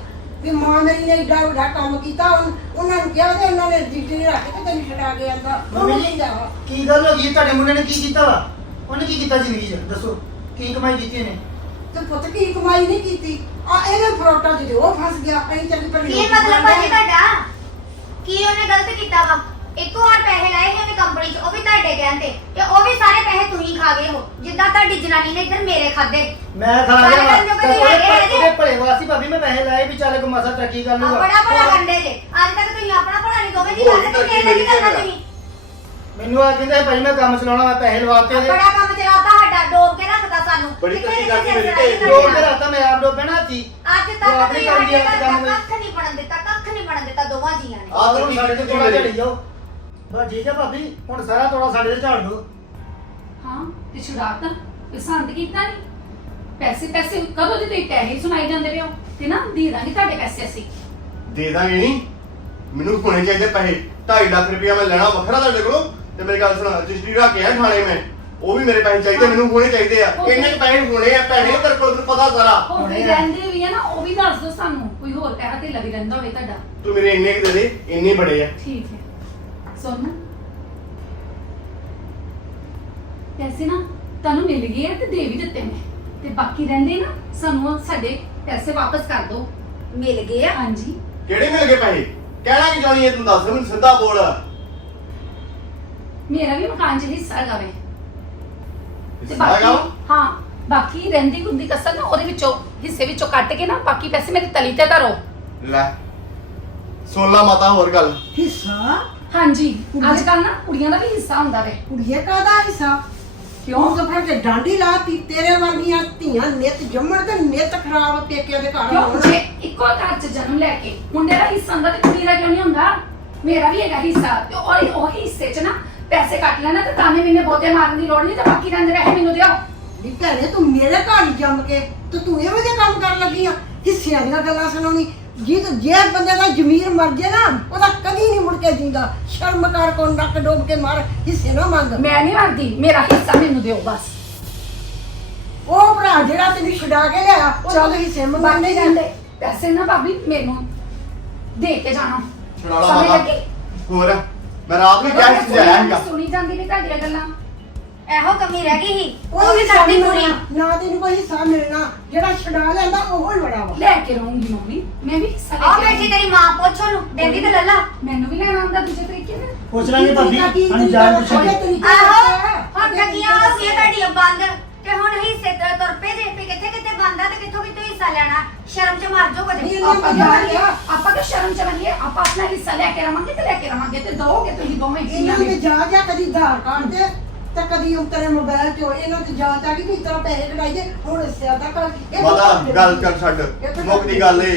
ਵੀ ਮਾਂ ਮੇਰੀ ਨੇ ਏਡਾ ਵੱਡਾ ਕੰਮ ਕੀਤਾ ਉਹਨ- ਉਹਨਾਂ ਨੂੰ ਕਿਹਾ ਤੇ ਉਹਨਾਂ ਨੇ ਡਿਊਟੀ ਰੱਖ ਕੇ ਤੈਨੂੰ ਛਡਾ ਕੇ ਆਂਦਾ। ਮੰਮੀ ਜੀ ਨਹੀਂ ਜਾ ਕੀ ਗੱਲ ਹੋ ਗਈ? ਤੁਹਾਡੇ ਮੁੰਡੇ ਨੇ ਕੀ ਕੀਤਾ ਵਾ? ਉਹਨੇ ਕੀ ਕੀਤਾ ਜ਼ਿੰਦਗੀ 'ਚ? ਦੱਸੋ ਕੀ ਕਮਾਈ ਕੀਤੀ ਨੇ ਤੇ ਪੁੱਤ ਕੀ ਕਮਾਈ ਨਹੀਂ ਕੀਤੀ? ਆ ਇਹਨੇ ਫਰੋਟਾ ਜਿਹਦੇ ਉਹ ਫਸ ਗਿਆ। ਅਸੀਂ ਚੱਲ ਪੜੀ ਕੀ ਮਤਲਬ ਭਾਜੀ ਤੁਹਾਡਾ? ਕੀ ਉਹਨੇ ਗਲਤ ਕੀਤਾ ਵਾ? ਇੱਕੋ ਵਾਰ ਪੈਸੇ ਲਾਏ ਸੀ ਉਹਨੇ ਕੰਪਨੀ 'ਚ ਉਹ ਵੀ ਤੁਹਾਡੇ ਕਹਿੰਦੇ ਤੇ ਉਹ ਵੀ ਸਾਰੇ ਪੈਸੇ ਤੁਸੀਂ ਖਾ ਗਏ ਹੋ ਜਿੱਦਾਂ ਤੁਹਾਡੀ ਜਨਾਨੀ ਨੇ ਇੱਧਰ ਮੇਰੇ ਖਾਦੇ ਮੈਂ ਖਾ ਸਾਰੇ ਗਿਆ ਵਾ ਕੰਮ ਜੋ ਤਾਂ ਕਰੀ ਉਹਦੇ ਹੈਗੇ ਆ ਜੀ। ਉਹਦੇ ਭਲੇ ਵਾਸੀ ਭਾਬੀ ਮੈਂ ਪੈਸੇ ਲਾਏ ਵੀ ਚੱਲ ਕੋ ਮਸਾ ਤਰੱਕੀ ਕਰ ਲੂਗਾ ਬੜਾ ਬੜਾ ਕੰਡੇ ਜੇ ਅੱਜ ਤੱਕ ਤੁਸੀਂ ਆਪਣਾ ਭਲਾ ਨਹੀਂ ਦੋਵੇਂ ਜੀ ਕਰਦੇ ਤੇ ਤਰੱਕੀ ਮੇਰੇ ਕੀ ਮੇਰੀ ਕਰਨਾ। ਤੁਸੀਂ ਮੈਨੂੰ ਆ ਕਹਿੰਦੇ ਭਾਈ ਮੈਂ ਕੰਮ ਚਲਾਉਣਾ ਮੈਂ ਪੈਸੇ ਲਵਾਤੇ ਉਹਦੇ ਬੜਾ ਕੰਮ ਚਲਾਤਾ ਸਾਡਾ ਡੋਬ ਕੇ ਰੱਖਦਾ ਸਾਨੂੰ ਬੜੀ ਕਿੱਥੇ ਕਰਦੀ ਮੇਰੀ ਕਰਦੇ। ਰਾਤਾ ਮੈਂ ਆਪ ਡੋਬੇ ਨਾ ਤੀ ਅੱਜ ਤੱਕ ਆਪਣੀ ਤੁਸੀਂ ਕਰਦੀ ਸਾਡੇ ਕੰਮ। ਕੱਖ ਨਹੀਂ ਬਣਨ ਦਿੱਤਾ ਕੱਖ ਨਹੀਂ ਬਣਨ ਦਿੱਤਾ ਦੋਵਾਂ ਜੀਆਂ ਨੇ ਆਹ ਆਹ ਤਰੱਕੀ ਸਾਡੇ ਤੇ ਥੋੜਾ। ਝੜੀ ਜਾਓ ਬਸ ਠੀਕ ਹੈ ਭਾਬੀ ਹੁਣ ਸਾਰਾ ਤੋੜਾ ਸਾਡੇ ਤੇ ਝਾੜ ਦੋ। ਹਾਂ ਤੇ ਛੁਡਾਤਾ? ਪਸੰਦ ਕੀਤਾ ਨਹੀਂ ਪੈਸੇ ਪੈਸੇ ਕਦੋਂ ਦੇ ਤੁਸੀਂ ਪੈਸੇ ਹੀ ਸੁਣਾਈ ਜਾਂਦੇ ਪਿਓ ਤੇ ਨਾ ਦੇ ਦਾਂਗੇ ਤੁਹਾਡੇ ਪੈਸੇ ਅਸੀਂ। ਦੇ ਦਾਂਗੇ ਨਹੀਂ ਮੈਨੂੰ ਹੋਣੇ ਚਾਹੀਦੇ ਪੈਸੇ। 2.5 ਲੱਖ ਰੁਪਇਆ ਮੈਂ ਲੈਣਾ ਵੱਖਰਾ ਤੁਹਾਡੇ ਕੋਲੋਂ ਤੇ ਮੇਰੀ ਗੱਲ ਸੁਣ ਰਜਿਸਟਰੀ ਰੱਖ ਕੇ ਆ ਥਾਣੇ ਮੈਂ। ਉਹ ਵੀ ਮੇਰੇ ਪੈਸੇ ਚਾਹੀਦੇ ਮੈਨੂੰ ਹੋਣੇ ਚਾਹੀਦੇ ਆ। ਇੰਨੇ ਕੁ? ਪੈਸੇ ਹੋਣੇ ਆ ਭੈਣੇ ਤੇਰੇ ਕੋਲ ਤੈਨੂੰ ਪਤਾ ਸਾਰਾ। ਹੋਰ ਆ। ਰਹਿੰਦੇ ਵੀ ਆ ਨਾ ਉਹ ਵੀ ਦੱਸ ਦਿਓ ਸਾਨੂੰ। ਕੋਈ ਹੋਰ ਪੈਸਾ ਤੇ ਲੱਗ ਰਹਿੰਦਾ ਹੋਵੇ ਤੁਹਾਡਾ। ਤੂੰ ਮੇਰੇ ਇੰਨੇ ਕੁ ਦੇ ਦੇ ਇੰਨੇ ਬੜੇ ਆ। ਠੀਕ ਹੈ। ਸੁਣ ਪੈਸੇ ਨਾ ਤੁਹਾਨੂੰ ਮਿਲ ਗਏ ਆ ਤੇ ਦੇ ਵੀ ਦਿੱਤੇ ਨੇ। ਤੇ ਬਾਕੀ ਰਹਿੰਦੇ ਨਾ ਸਾਨੂੰ ਉਹ ਸਾਡੇ ਪੈਸੇ ਵਾਪਸ ਕਰ ਦਿਓ। ਮਿਲ ਗਏ ਆ? ਹਾਂਜੀ। ਕਿਹੜੇ ਮਿਲ ਗਏ ਪੈਸੇ? ਕਹਿਣਾ ਕੀ ਚਾਹਣੀ ਹੈ ਤੂੰ ਦੱਸ ਮੈਨੂੰ ਸਿੱਧਾ ਬੋਲ। ਮੇਰਾ ਵੀ ਮਕਾਨ 'ਚ ਹਿੱਸਾ ਗਾਵੇ ਤੇ ਸਿੱਧਾ ਬਾਕੀ ਗੱਲ ਹਾਂ ਬਾਕੀ ਰਹਿੰਦੀ ਗੁੰਦੀ ਕਸਰ ਨਾ ਉਹਦੇ ਵਿੱਚੋਂ ਹਿੱਸੇ ਵਿੱਚੋਂ ਕੱਟ ਕੇ ਨਾ ਬਾਕੀ ਪੈਸੇ ਮੇਰੀ ਤਲੀ ਤੇ ਧਰੋ। ਲੈ ਸੋਲਾ ਮਾਤਾ ਹੋਰ ਗੱਲ। ਹਿੱਸਾ? ਹਾਂਜੀ ਅੱਜ ਕੱਲ ਨਾ ਕੁੜੀਆਂ ਦਾ ਵੀ ਹਿੱਸਾ ਹੁੰਦਾ ਵੇ। ਕੁੜੀਏ ਕਾਦਾ ਹਿੱਸਾ? ਕਿਉਂ ਤਾਂ ਫਿਰ ਤੇ ਡਾਂਡੀ ਲਾਤੀ ਤੇਰੇ ਵਰਗੀਆਂ ਧੀਆਂ ਨਿਤ ਜੰਮਣ ਤੇ ਨਿਤ ਖਰਾਬ ਪੇਕਿਆਂ ਦੇ ਘਰ ਕਿਉਂ? ਆਉਣ। ਜੇ ਇੱਕੋ ਘਰ 'ਚ ਜਨਮ ਲੈ ਕੇ ਮੁੰਡੇ ਦਾ ਹਿੱਸਾ ਹੁੰਦਾ ਤੇ ਕੁੜੀ ਦਾ ਕਿਉਂ ਨਹੀਂ ਹੁੰਦਾ? ਮੇਰਾ ਵੀ ਹੈਗਾ ਹਿੱਸਾ। ਤੇ ਉਹ ਉਹ ਹਿੱਸੇ 'ਚ ਨਾ ਪੈਸੇ ਕੱਟ ਲੈਣਾ ਤੇ ਤਾਨੇ ਮੈਨੇ ਬੋਤੇ ਮਾਰਨ ਦੀ ਲੋੜ ਨਹੀਂ ਤੇ ਬਾਕੀ ਰਹਿੰਦੇ ਰਹੇ ਮੈਨੂੰ ਦਿਓ। ਨੀ ਭੈਣੇ ਤੂੰ ਮੇਰੇ ਘਰ ਹੀ ਜੰਮ ਕੇ ਤੇ ਤੂੰ ਇਹੋ ਜਿਹੇ ਕੰਮ ਕਰਨ ਲੱਗੀ ਆ ਹਿੱਸਿਆਂ ਦੀਆਂ ਗੱਲਾਂ ਸੁਣਾਉਣੀ ਜੀ ਤੂੰ ਜੇ ਬੰਦੇ ਦਾ ਜ਼ਮੀਰ ਮਰ ਜੇ ਨਾ ਉਹਦਾ ਕਦੀ ਨਹੀਂ ਮੁੜ ਕੇ ਜਿੰਦਾ। ਸ਼ਰਮ ਕਰ ਕੋ ਨੱਕ ਡੋਬ ਕੇ ਮਾਰ ਹਿੱਸੇ ਨਾ ਮੰਗ। ਮੈਂ ਨਹੀਂ ਮਰਦੀ ਮੇਰਾ ਹਿੱਸਾ ਮੈਨੂੰ ਦਿਓ ਬਸ। ਉਹ ਭਰਾ ਜਿਹੜਾ ਤੈਨੂੰ ਛਡਾ ਕੇ ਲਿਆ ਉਹ ਚੱਲ ਹਿੱਸੇ ਬਾਕੀ ਮੰਗਾਂਦੇ ਰਹਿੰਦੇ ਪੈਸੇ ਨਾ ਭਾਬੀ ਮੈਨੂੰ ਦੇ ਕੇ ਜਾਣਾ। ਛੁਡਾ ਲਾ ਸਮਝ ਮਾਤਾ ਲੱਗੀ? ਹੋਰ ਮੈਂ ਰਾਤ ਨੂੰ ਕਿਹਾ ਸੀ ਜਾਇਆ ਹੈਗਾ। ਸੁਣੀ ਜਾਂਦੀ ਨੇ ਤੁਹਾਡੀਆਂ ਗੱਲਾਂ। ਇਹੋ ਕਮੀ ਰਹਿ ਗਈ ਸੀ ਉਹ ਵੀ ਨਹੀਂ ਪੂਰੀ। ਨਾ ਤੈਨੂੰ ਕੋਈ ਹਿੱਸਾ ਮਿਲਣਾ ਜਿਹੜਾ ਛਡਾ ਲੈਂਦਾ ਉਹ ਹੀ ਬੜਾ ਵਾ। ਲੈ ਕੇ ਰਹੂੰਗੀ ਮੰਮੀ ਮੈਂ ਵੀ ਹਿੱਸਾ ਆ ਲੈ ਕੇ ਬੈਠੀ ਤੇਰੀ ਮਾਂ ਪੁੱਛ ਉਹਨੂੰ ਦਿੰਦੀ ਤੇ ਲੱਲਾ। ਮੈਨੂੰ ਵੀ ਲੈਣਾ ਆਉਂਦਾ ਦੂਜੇ ਤਰੀਕੇ ਨਾਲ। ਪੁੱਛ ਲਾਂਗੇ ਭਾਬੀ ਸਾਨੂੰ ਜਾਣ ਪੁੱਛਾਂਗੇ ਆਹੋ ਹੁਣ ਠੱਗੀਆਂ ਹੋ ਗਈਆਂ ਤੁਹਾਡੀਆਂ ਬੰਦ ਤੇ ਹੁਣ ਹਿੱਸੇ ਤੇ ਤੁਰ ਪਏ ਜੇ ਵੀ ਕਿੱਥੇ ਕਿੱਥੇ ਬੰਦ ਆ ਤੇ ਕਿੱਥੋਂ ਕਿੱਥੋਂ ਹਿੱਸਾ ਲੈਣਾ। ਸ਼ਰਮ ਚ ਮਰ ਜਾਓ ਨਹੀਂ, ਕਦੇ ਆਪਾਂ ਮਜ਼ਾਕ ਕਿਉਂ ਆ। ਆਪਾਂ ਕਿ ਸ਼ਰਮ ਚ ਰਹੀਏ? ਆਪਾਂ ਆਪਣਾ ਹਿੱਸਾ ਲੈ ਕੇ ਰਵਾਂਗੇ ਤੇ ਲੈ ਕੇ ਰਵਾਂਗੇ ਤੇ ਦੋਗੇ ਤੁਸੀਂ ਦੋਵੇਂ। ਇਹਨਾਂ ਜੀਆਂ ਨੇ ਜਾ ਜਾ ਕਦੀ ਆਧਾਰ ਕਾਰਡ ਤੇ। ਤੇ ਕਦੀ ਉਤਰੇ ਮੋਬਾਈਲ ਚੋਂ ਇਹਨਾਂ ਤੇ ਜਾ ਜਾ ਕੇ ਵੀ ਤਰ੍ਹਾਂ ਪੈਸੇ ਕਢਾਈਏ ਹੁਣ ਸਿਆ ਦਾ ਕਰ ਇਹ ਗੱਲ ਕਰ ਛੱਡ। ਮੁੱਕ ਦੀ ਗੱਲ ਏ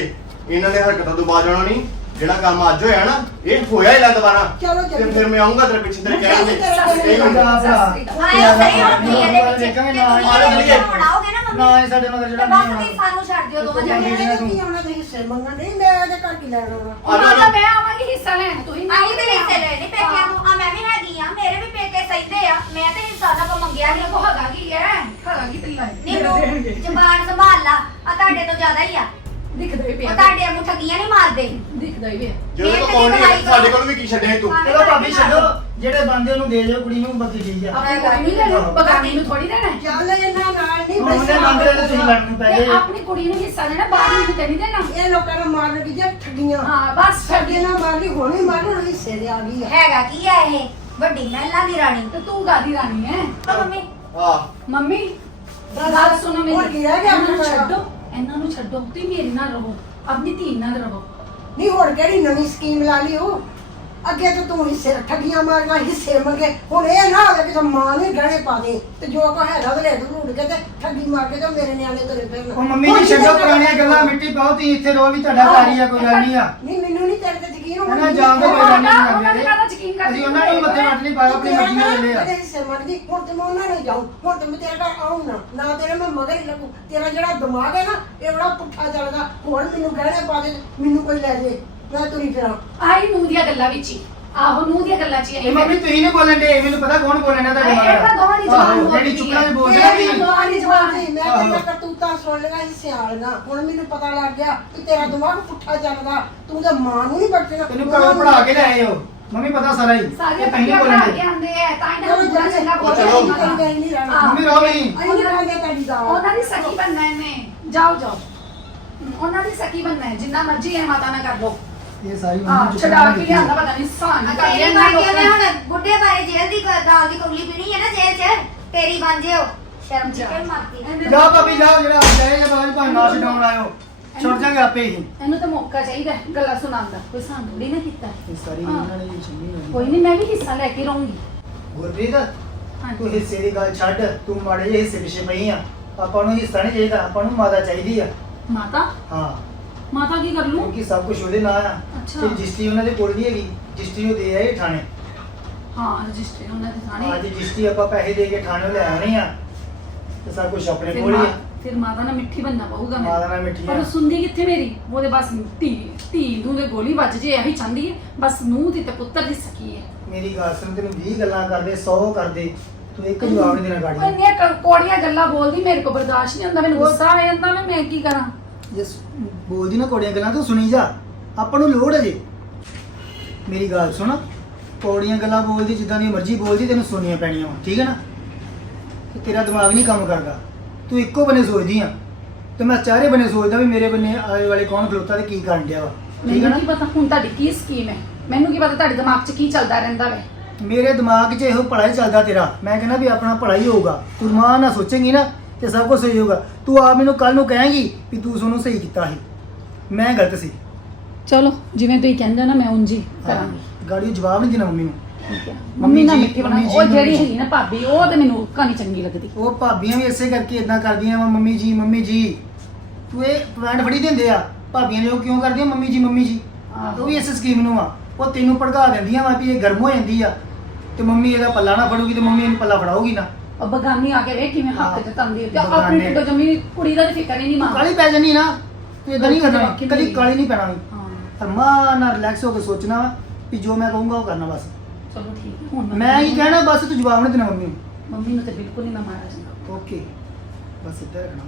ਇਹਨਾਂ ਦੇ ਹਰਕਤਾਂ ਤੋਂ ਬਾਜ ਆਉਣਾ ਨਹੀਂ। ਜਿਹੜਾ ਕੰਮ ਅੱਜ ਹੋਇਆ ਨਾ ਇਹ ਹੋਇਆ ਹੀ ਲੈ ਦੁਬਾਰਾ। ਚਲੋ। ਤੇ ਫਿਰ ਮੈਂ ਆਉਂਗਾ ਤੇਰੇ ਪਿੱਛੇ ਤੇਰੇ ਕਹਿਣ ਦੇ ਇਹ ਗੱਲ ਆਇਆ ਸਹੀ ਹੁਣ ਕੀ ਇਹਦੇ ਵਿੱਚ ਦੇਖਾਂਗੇ ਨਾ ਆਓਗੇ ਨਾ ਮੰਮੀ ਨਾ ਇਹ ਸਾਡੇ ਮਗਰ ਤੇ ਜਿਹੜਾ ਬਸ ਨਹੀਂ ਤੁਸੀਂ ਸਾਨੂੰ ਛੱਡ ਦਿਓ ਦੋਵਾਂ ਜਣੇ ਨਹੀਂ ਉਹਨਾਂ ਦੇ ਹਿੱਸੇ ਮੰਗਣ ਨਹੀਂ ਮੈਂ ਇਹਦੇ ਘਰ ਕੀ ਲੈਣਾ ਵਾ। ਆ ਜਾ, ਆ ਮਾਤਾ ਜਾ। ਮੈਂ ਆਵਾਂਗੀ ਹਿੱਸਾ ਲੈਣ ਤੁਸੀਂ ਆਹੀ ਤੇ ਹਿੱਸੇ ਲੈ ਨਹੀਂ ਪੇਕਿਆਂ ਨੂੰ। ਆ ਮੈਂ ਵੀ ਹੈਗੀ ਆ ਮੇਰੇ ਵੀ ਪੇਕੇ ਸਹੀਦੇ ਆ। ਮੈਂ ਤੇ ਹਿੱਸਾ ਨਾ ਕੋ ਮੰਗਿਆ ਨਹੀਂ ਕੋ ਹੈਗਾ ਕੀ ਹੈ? ਹੈਗਾ ਕੀ ਤੇਰੀ ਨਹੀਂ ਤੂੰ ਜ਼ਬਾਨ ਸੰਭਾਲ ਲਾ। ਆ ਤੁਹਾਡੇ ਤੋਂ ਜ਼ਿਆਦਾ ਹੀ ਆ। ਦਿਖਦਾ ਹੀ ਪਿਆ। ਤੁਹਾਡੇ ਵਾਂਗੂ ਠੱਗੀਆਂ ਨਹੀਂ ਮਾਰਦੇ। ਦਿਖਦਾ ਹੀ ਪਿਆ। ਜਦੋਂ ਕੋ ਕੌਣ ਨਹੀਂ ਸਾਡੇ ਕੋਲ ਵੀ ਕੀ ਛੱਡਿਆ ਤੂੰ? ਚਲੋ ਭਾਬੀ ਛੱਡੋ ਜਿਹੜੇ ਬੰਦੇ ਉਹਨੂੰ ਦੇ ਦਿਓ ਕੁੜੀ ਨੂੰ ਬਾਕੀ ਠੀਕ ਆ ਆਪਣੀ ਕੁੜੀ ਨਹੀਂ ਲੈਣੀ ਬਗਾਨੀ ਨੂੰ ਥੋੜੀ ਦੇਣਾ ਹੈ। ਚੱਲ ਇਹਨਾਂ ਨਾਲ ਨਹੀਂ ਉਹਨੇ ਮੰਗ ਰਹੇ ਤੇ ਤੁਸੀਂ ਲੜਨ ਨੂੰ ਪੈ ਆਪਣੀ ਕੁੜੀ ਨੂੰ ਹਿੱਸਾ ਦੇਣਾ ਬਾਹਰ ਨੂੰ ਤੇ ਨਹੀਂ ਦੇਣਾ। ਇਹ ਲੋਕਾਂ ਨੂੰ ਮਾਰਨ ਦੀ ਜੇ ਠੱਗੀਆਂ। ਹਾਂ ਬਸ ਠੱਗੀ ਨਾ ਮਾਰੀ ਹੁਣ ਹੀ ਮਾਰਨ ਹੁਣ ਹਿੱਸੇ ਦੇ ਆ ਗਈ ਹੈਗਾ ਕੀ ਆ ਇਹ? ਵੱਡੀ ਮਹਿਲਾ ਦੀ ਰਾਣੀ। ਤੇ ਤੂੰ ਗਾਦੀ ਰਾਣੀ ਹੈ? ਮੰਮੀ। ਆ ਮੰਮੀ ਗੱਲ ਸੁਣੋ ਮੇਰੀ। ਹੋਰ ਕੀ ਰਹਿ ਗਿਆ ਨੂੰ? ਛੱਡੋ। ਇਹਨਾਂ ਨੂੰ ਛੱਡੋ ਤੁਸੀਂ ਮੇਰੇ ਨਾਲ ਰਹੋ ਆਪਣੀ ਧੀ ਨਾਲ ਰਹੋ। ਨਹੀਂ ਹੁਣ ਕਿਹੜੀ ਨਵੀਂ ਸਕੀਮ ਲਾ ਲਈ ਉਹ? ਅੱਗੇ ਤਾਂ ਤੂੰ ਹਿੱਸੇ ਠੱਗੀਆਂ ਮਾਰਨਾ ਹਿੱਸੇ ਮੰਗੇ। ਹੁਣ ਇਹ ਨਾ ਹੋਵੇ ਕਿ ਮਾਂ ਨੇ ਗਹਿਣੇ ਪਾ ਦੇ ਤੇ ਜੋ ਕੋ ਹੈਗਾ ਉਹਦੇ ਲੈ ਢੂੜ ਕੇ ਤੇ ਠੱਗੀ ਮਾਰ ਕੇ ਤੇ ਮੇਰੇ ਨਿਆਣੇ ਤੁਰੇ ਫਿਰਨ। ਉਹ ਮੰਮੀ ਜੀ ਛੱਡੋ ਪੁਰਾਣੀਆਂ ਗੱਲਾਂ ਮਿੱਟੀ ਪਾਓ ਤੁਸੀਂ ਇੱਥੇ ਰੋ ਵੀ ਤੁਹਾਡਾ ਘਰ ਹੀ ਆ ਕੋਈ ਗੱਲ ਨਹੀਂ ਆ। ਨਹੀਂ ਮੈਨੂੰ ਨਹੀਂ ਤੇਰੇ ਤੇ ਯਕੀਨ ਉਹਨਾਂ ਮੈਨੂੰ ਜਾਣਦੇ ਨਹੀਂ ਕੋਈ ਗੱਲ ਨਹੀਂ ਉਹਨਾਂ ਕਰਦੇ ਨੇ ਕਾਹਦਾ ਯਕੀਨ ਕਰਦੇ ਅਸੀਂ ਉਹਨਾਂ ਨੂੰ ਮੱਥੇ ਵੱਟ ਨਹੀਂ ਪਾਇਆ ਆਪਣੀ ਮਰਜ਼ੀ ਨਾਲ ਲੈ ਹਿੱਸੇ ਮੰਨਦੀ ਹੁਣ ਤੇ ਮੈਂ ਉਹਨਾਂ ਨੇ ਜਾਉਂ ਹੁਣ ਤੇ ਮੈਂ ਤੇਰੇ ਘਰ ਆਉਂ ਨਾ। ਨਾ ਤੇਰੇ ਮੈਂ ਮਗਰ ਹੀ ਲੱਗੂ। ਤੇਰਾ ਜਿਹੜਾ ਦਿਮਾਗ ਹੈ ਨਾ ਇਹ ਬੜਾ ਪੁੱਠਾ ਚੱਲਦਾ। ਹੁਣ ਮੈਨੂੰ ਗਹਿਣੇ ਪਾ ਦੇ। ਮੈਨੂੰ ਕੋਈ ਲੈ ਜੇ। ਮੈਂ ਤੁਰੀ ਫਿਰਾਂ। ਆਈ ਨੂੰ ਦੀਆਂ ਗੱਲਾਂ ਵਿੱਚ ਹੀ। ਆਹੋ ਨੂੰ ਦੀਆਂ ਗੱਲਾਂ ਚ ਹੀ ਇਹ ਮੰਮੀ ਤੁਸੀਂ ਨਹੀਂ ਬੋਲਣ ਦੇ ਮੈਨੂੰ ਪਤਾ ਕੌਣ ਬੋਲਣ ਦਾ ਤੁਹਾਡੇ ਇਹ ਮਗਰ। ਤਾਂ ਦੋਵਾਂ ਦੀ ਜ਼ਬਾਨ ਆਹੋ, ਬੋਲਦੀ ਜਿਹੜੀ ਚੁੱਕਣਾ ਵੀ ਬੋਲ ਤੇਰੀ ਸਕਦੀ ਜ਼ੁਬਾਨ ਹੀ ਜ਼ੁਬਾਨ ਨਹੀਂ ਮੈਂ। ਤੇਰੀਆਂ ਕਰਤੂਤਾਂ ਸੁਣ ਲਈਆਂ ਸੀ ਸਿਆਲੀਆਂ ਹੁਣ ਮੈਨੂੰ ਪਤਾ ਲੱਗ ਗਿਆ ਕਿ ਤੇਰਾ ਦਿਮਾਗ ਪੁੱਠਾ ਚੱਲਦਾ। ਤੂੰ ਤਾਂ ਮਾਂ ਨੂੰ ਨਹੀਂ ਬਚਣਾ ਤੈਨੂੰ ਘਰੋਂ ਪੜਾ ਕੇ ਲਿਆਏ ਹੋ। ਮੰਮੀ ਪਤਾ ਸਾਰਾ ਹੀ ਸਾਰੇ ਤੁਸੀਂ ਨਹੀਂ ਬੋਲਣ ਦੇ ਆਉਂਦੇ ਆ ਤਾਂ ਇਹਨਾਂ ਨੂੰ ਬੁਰਾ ਚੰਗਾ ਬੋਲਦੇ ਚਲੋ। ਨਹੀਂ ਰਹਿਣਾ। ਮੰਮੀ ਰੋ ਨਹੀਂ। ਅਸੀਂ ਨਹੀਂ ਕਰਾਂਗੇ ਤੇਰੀ ਦਾ। ਉਹਨਾਂ ਦੀ ਸਖੀ ਬਣਨਾ ਇਹਨੇ। ਜਾਓ ਜਾਓ। ਉਹਨਾਂ ਦੀ ਸਖੀ ਬਣਨਾ ਹੈ ਜਿੰਨਾ ਮਰਜ਼ੀ ਹੈ ਮਾਤਾ ਨਾਲ ਕਰ ਲੋ ਇਹ ਸਾਰੀ ਹਾਂ ਮੰਮੀ ਛਡਾ ਕੇ ਲਿਆਂਦਾ ਪਤਾ ਨਹੀਂ ਸਾਨ ਕਰ ਤੇਰੀ ਲਿਆ ਬਣ ਜਿਓ ਮੈਂ ਹੁਣ ਬੁੱਢੇ ਬਾਰੇ ਜੇਲ੍ਹ ਦੀ ਕ- ਦਾਲ ਦੀ ਕੌਲੀ ਪੀਣੀ ਹੈ ਨਾ ਜੇਲ੍ਹ 'ਚ ਤੇਰੀ ਬਣ ਜਿਓ। ਸ਼ਰਮ ਚਿਕਨ ਮਾਰਤੀ ਜਾ ਭਾਬੀ ਜਾਓ ਜਿਹੜਾ ਜਾਏ ਜਾਂ ਬਾਅਦ ਭਾਵੇਂ ਨਾ ਛਡਾਉਣ ਆਇਓ। ਛੁੱਟ ਜਾਗੇ ਆਪੇ ਹੀ। ਇਹਨੂੰ ਤਾਂ ਮੌਕਾ ਚਾਹੀਦਾ ਹੈ ਗੱਲਾਂ ਸੁਣਾਉਣ ਦਾ। ਕੋਈ ਸਾਨੂੰ ਥੋੜੀ ਨਾ ਕੀਤਾ। ਇਹ ਸਾਰੀ ਹਾਂ। ਇਹਨਾਂ ਨੇ ਚੰਗੀ ਕੋਈ ਨਹੀਂ ਮੈਂ ਵੀ ਹਿੱਸਾ ਲੈ ਕੇ ਰਹੂੰਗੀ। ਗੁਰਪ੍ਰੀਤ ਤੂੰ ਹਾਂਜੀ ਹਿੱਸੇ ਦੀ ਗੱਲ ਛੱਡ ਤੂੰ ਮਾੜੇ ਜਿਹੇ ਹਿੱਸੇ ਪਿੱਛੇ ਪਈ ਆ। ਆਪਾਂ ਨੂੰ ਹਿੱਸਾ ਨਹੀਂ ਚਾਹੀਦਾ ਆਪਾਂ ਨੂੰ ਮਾਦਾ ਚਾਹੀਦੀ ਆ। ਮਾਤਾ? ਹਾਂ। ਮਾਤਾ ਕੀ ਕਰ ਲੂੰ ਕਿਉਂਕਿ ਸਭ ਕੁਝ ਉਹਦੇ ਨਾਂ ਆ। ਅੱਛਾ। ਤੇ ਰਜਿਸਟਰੀ ਉਹਨਾਂ ਦੇ ਕੋਲ ਨਹੀਂ ਹੈਗੀ। ਰਜਿਸਟਰੀ ਉਹ ਦੇ ਆਏ ਥਾਣੇ। ਹਾਂ ਰਜਿਸਟਰੀ ਉਹਨਾਂ ਦੇ ਅੱਜ ਥਾਣੇ ਰਜਿਸਟਰੀ ਆਪਾਂ ਪੈਸੇ ਦੇ ਕੇ ਥਾਣੇ ਲੈ ਆਉਣੀ ਆ। ਤੇ ਸਭ ਕੁਝ ਆਪਣੇ ਫਿਰ ਕੋਲ ਹੀ ਮਾਂ- ਆ ਫਿਰ ਮਾਤਾ ਨਾਲ ਮਿੱਠੀ ਬੰਨਾ ਪਊਗਾ ਮੈਨੂੰ। ਮਾਤਾ ਨਾਲ ਮਿੱਠੀ ਪਰ ਆ ਸੁਣਦੀ ਕਿੱਥੇ ਮੇਰੀ? ਉਹਦੇ ਬਸ ਧੀ ਧੀ ਨੂੰ ਦੇ ਗੋਲੀ ਵੱਜ ਜੇ ਇਹੀ ਚਾਹੁੰਦੀ ਹੈ। ਬਸ ਨੂੰਹ ਦੀ ਤੇ ਪੁੱਤਰ ਦੀ ਸਕੀ ਹੈ। ਮੇਰੀ ਗੱਲ ਸੁਣ ਤੈਨੂੰ 20 ਗੱਲਾਂ ਕਰਦੇ 100 ਕਰਦੇ। ਤੂੰ ਇੱਕ ਜਵਾਬ ਨਹੀਂ ਦੇਣਾ ਗਾੜੀ। ਇੰਨੀਆਂ ਕ- ਕੋੜੀਆਂ ਗੱਲਾਂ ਬੋਲਦੀ ਮੇਰੇ ਕੋਲ ਬਰਦਾਸ਼ਤ ਨਹੀਂ ਹੁੰਦਾ ਮੈਨੂੰ ਗੁੱਸਾ ਆ ਜਾਂਦਾ ਮੈਂ ਮੈਂ ਕੀ ਕਰਾਂ? ਜੇ ਸ- ਬੋਲਦੀ ਨਾ ਕੋੜੀਆਂ ਗੱਲਾਂ ਤੂੰ ਸੁਣੀ ਜਾ। ਆਪਾਂ ਨੂੰ ਲੋੜ ਹੈ ਜੇ। ਮੇਰੀ ਗੱਲ ਸੁਣ। ਕੋੜੀਆਂ ਗੱਲਾਂ ਬੋਲਦੀ ਜਿੱਦਾਂ ਦੀ ਮਰਜ਼ੀ ਬੋਲਦੀ ਤੈਨੂੰ ਸੁਣਨੀਆਂ ਪੈਣੀਆਂ ਵਾ ਠੀਕ ਹੈ ਨਾ? ਤੇ ਤੇਰਾ ਦਿਮਾਗ ਨਹੀਂ ਕੰਮ ਕਰਦਾ। ਤੂੰ ਇੱਕੋ ਬੰਨੇ ਸੋਚਦੀ ਆ। ਤੇ ਮੈਂ ਚਾਰੇ ਬੰਨੇ ਸੋਚਦਾ ਵੀ ਮੇਰੇ ਬੰਨੇ ਆਲੇ ਵਾਲੇ ਕੌਣ ਖਲੋਤਾ ਤੇ ਕੀ ਕਰਨ ਡਿਆ ਵਾ। ਠੀਕ ਹੈ ਮੈਨੂੰ ਨਾ? ਕੀ ਪਤਾ ਹੁਣ ਤੁਹਾਡੀ ਕੀ ਸਕੀਮ ਹੈ? ਮੈਨੂੰ ਕੀ ਪਤਾ ਤੁਹਾਡੇ ਦਿਮਾਗ 'ਚ ਕੀ ਚੱਲਦਾ ਰਹਿੰਦਾ ਵੈ? ਮੇਰੇ ਦਿਮਾਗ 'ਚ ਇਹੋ ਹੀ ਚੱਲਦਾ ਤੇਰਾ। ਮੈਂ ਕਹਿੰਦਾ ਵੀ ਆਪਣਾ ਹੀ ਹੋਊਗਾ। ਤੂੰ ਮਾਂ ਨਾ ਸੋਚੇਂਗੀ ਨਾ ਤੇ ਸਭ ਕੁਝ ਸਹੀ ਹੋਊਗਾ। ਤੂੰ ਆ ਮੈਨੂੰ ਕੱਲ ਨੂੰ ਕਹੇਂਗੀ ਵੀ ਤੂੰ ਸੋਨੂੰ ਸਹੀ ਕੀਤਾ ਸੀ। ਮੈਂ ਗਲਤ ਸੀ। ਚਲੋ ਜਿਵੇਂ ਤੁਸੀਂ ਕਹਿੰਦੇ ਹੋ ਨਾ ਮੈਂ ਉਂਝ ਹੀ ਕਰਾਂਗੀ। ਗਾੜੀ ਜਵਾਬ ਨਹੀਂ ਦੇਣਾ ਮੰਮੀ ਨੂੰ। ਠੀਕ ਹੈ। ਮੰਮੀ ਨਾਲ ਜੀ, ਮਿੱਠੀ ਬਣਾ ਜੀ, ਉਹ ਜਿਹੜੀ ਜੀ। ਹੈਗੀ ਨਾ ਭਾਬੀ ਉਹ ਤੇ ਮੈਨੂੰ ਕਹਾਣੀ ਚੰਗੀ ਲੱਗਦੀ। ਉਹ ਭਾਬੀਆਂ ਵੀ ਇਸੇ ਕਰਕੇ ਇਦਾਂ ਕਰਦੀਆਂ ਵਾ ਮੰਮੀ ਜੀ ਮੰਮੀ ਜੀ। ਤੂੰ ਇਹ ਪੁਆਇੰਟ ਫੜੀ ਦਿੰਦੇ ਆ। ਭਾਬੀਆਂ ਨੇ ਉਹ ਕਿਉਂ ਕਰਦੀਆਂ? ਮੰਮੀ ਜੀ ਮੰਮੀ ਜੀ। ਉਹ ਵੀ ਇਸ ਸਕੀਮ ਨੂੰ ਆ। ਉਹ ਤੈਨੂੰ ਭੜਕਾ ਦਿੰਦੀਆਂ ਵਾ ਵੀ ਇਹ ਗਰਮ ਹੋ ਜਾਂਦੀ ਆ। ਤੇ ਮੰਮੀ ਇਹਦਾ ਪੱਲਾ ਨਾ ਫੜੂਗੀ ਤੇ ਮੰਮੀ ਇਹਨੂੰ ਪੱਲਾ ਫੜਾਊਗੀ ਨਾ। ਉਹ ਬਗਾਨੀ ਆ ਕੇ ਵੇਖ ਕਿਵੇਂ ਹੱਥ ਹਾਂ। ਤੇ ਤੰਦੀ ਤੇ ਆਪਣੀ ਬਗਾਨੇ। ਢਿੱਡੋਂ ਜਮੀ ਕੁੜੀ ਦਾ ਤਾਂ ਫਿਕਰ ਹੀ ਨਹੀਂ ਤੂੰ ਮਾਂ। ਕਾਲੀ ਪੈ ਜਾਨੀ ਨਾ ਤੂੰ ਇਦਾਂ ਨਹੀਂ ਕਰਨਾ ਬਾਕੀ ਕਦੀ ਨਹੀਂ। ਕਾਲੀ ਨਹੀਂ ਪੈਣਾ। ਵੀ ਹਾਂ ਅਰਮਾਨ ਨਾਲ ਰਿਲੈਕਸ ਹੋ ਕੇ ਸੋਚਣਾ ਵਾ ਜੋ ਮੈਂ ਕਹੂੰਗਾ ਉਹ ਕਰਨਾ ਬਸ। ਚਲੋ ਠੀਕ ਹੈ ਹੁਣ ਮੈਂ ਕੀ ਕਹਿਣਾ ਬਸ ਤੂੰ ਜਵਾਬ ਨਹੀਂ ਦੇਣਾ ਮੰਮੀ ਨੂੰ। ਮੰਮੀ ਨੂੰ ਤੇ ਬਿਲਕੁਲ ਨਹੀਂ ਮੈਂ ਮਾਰਾ ਜਾਂਦਾ ਓਕੇ। ਬਸ ਇੱਧਰ ਰਹਿਣਾ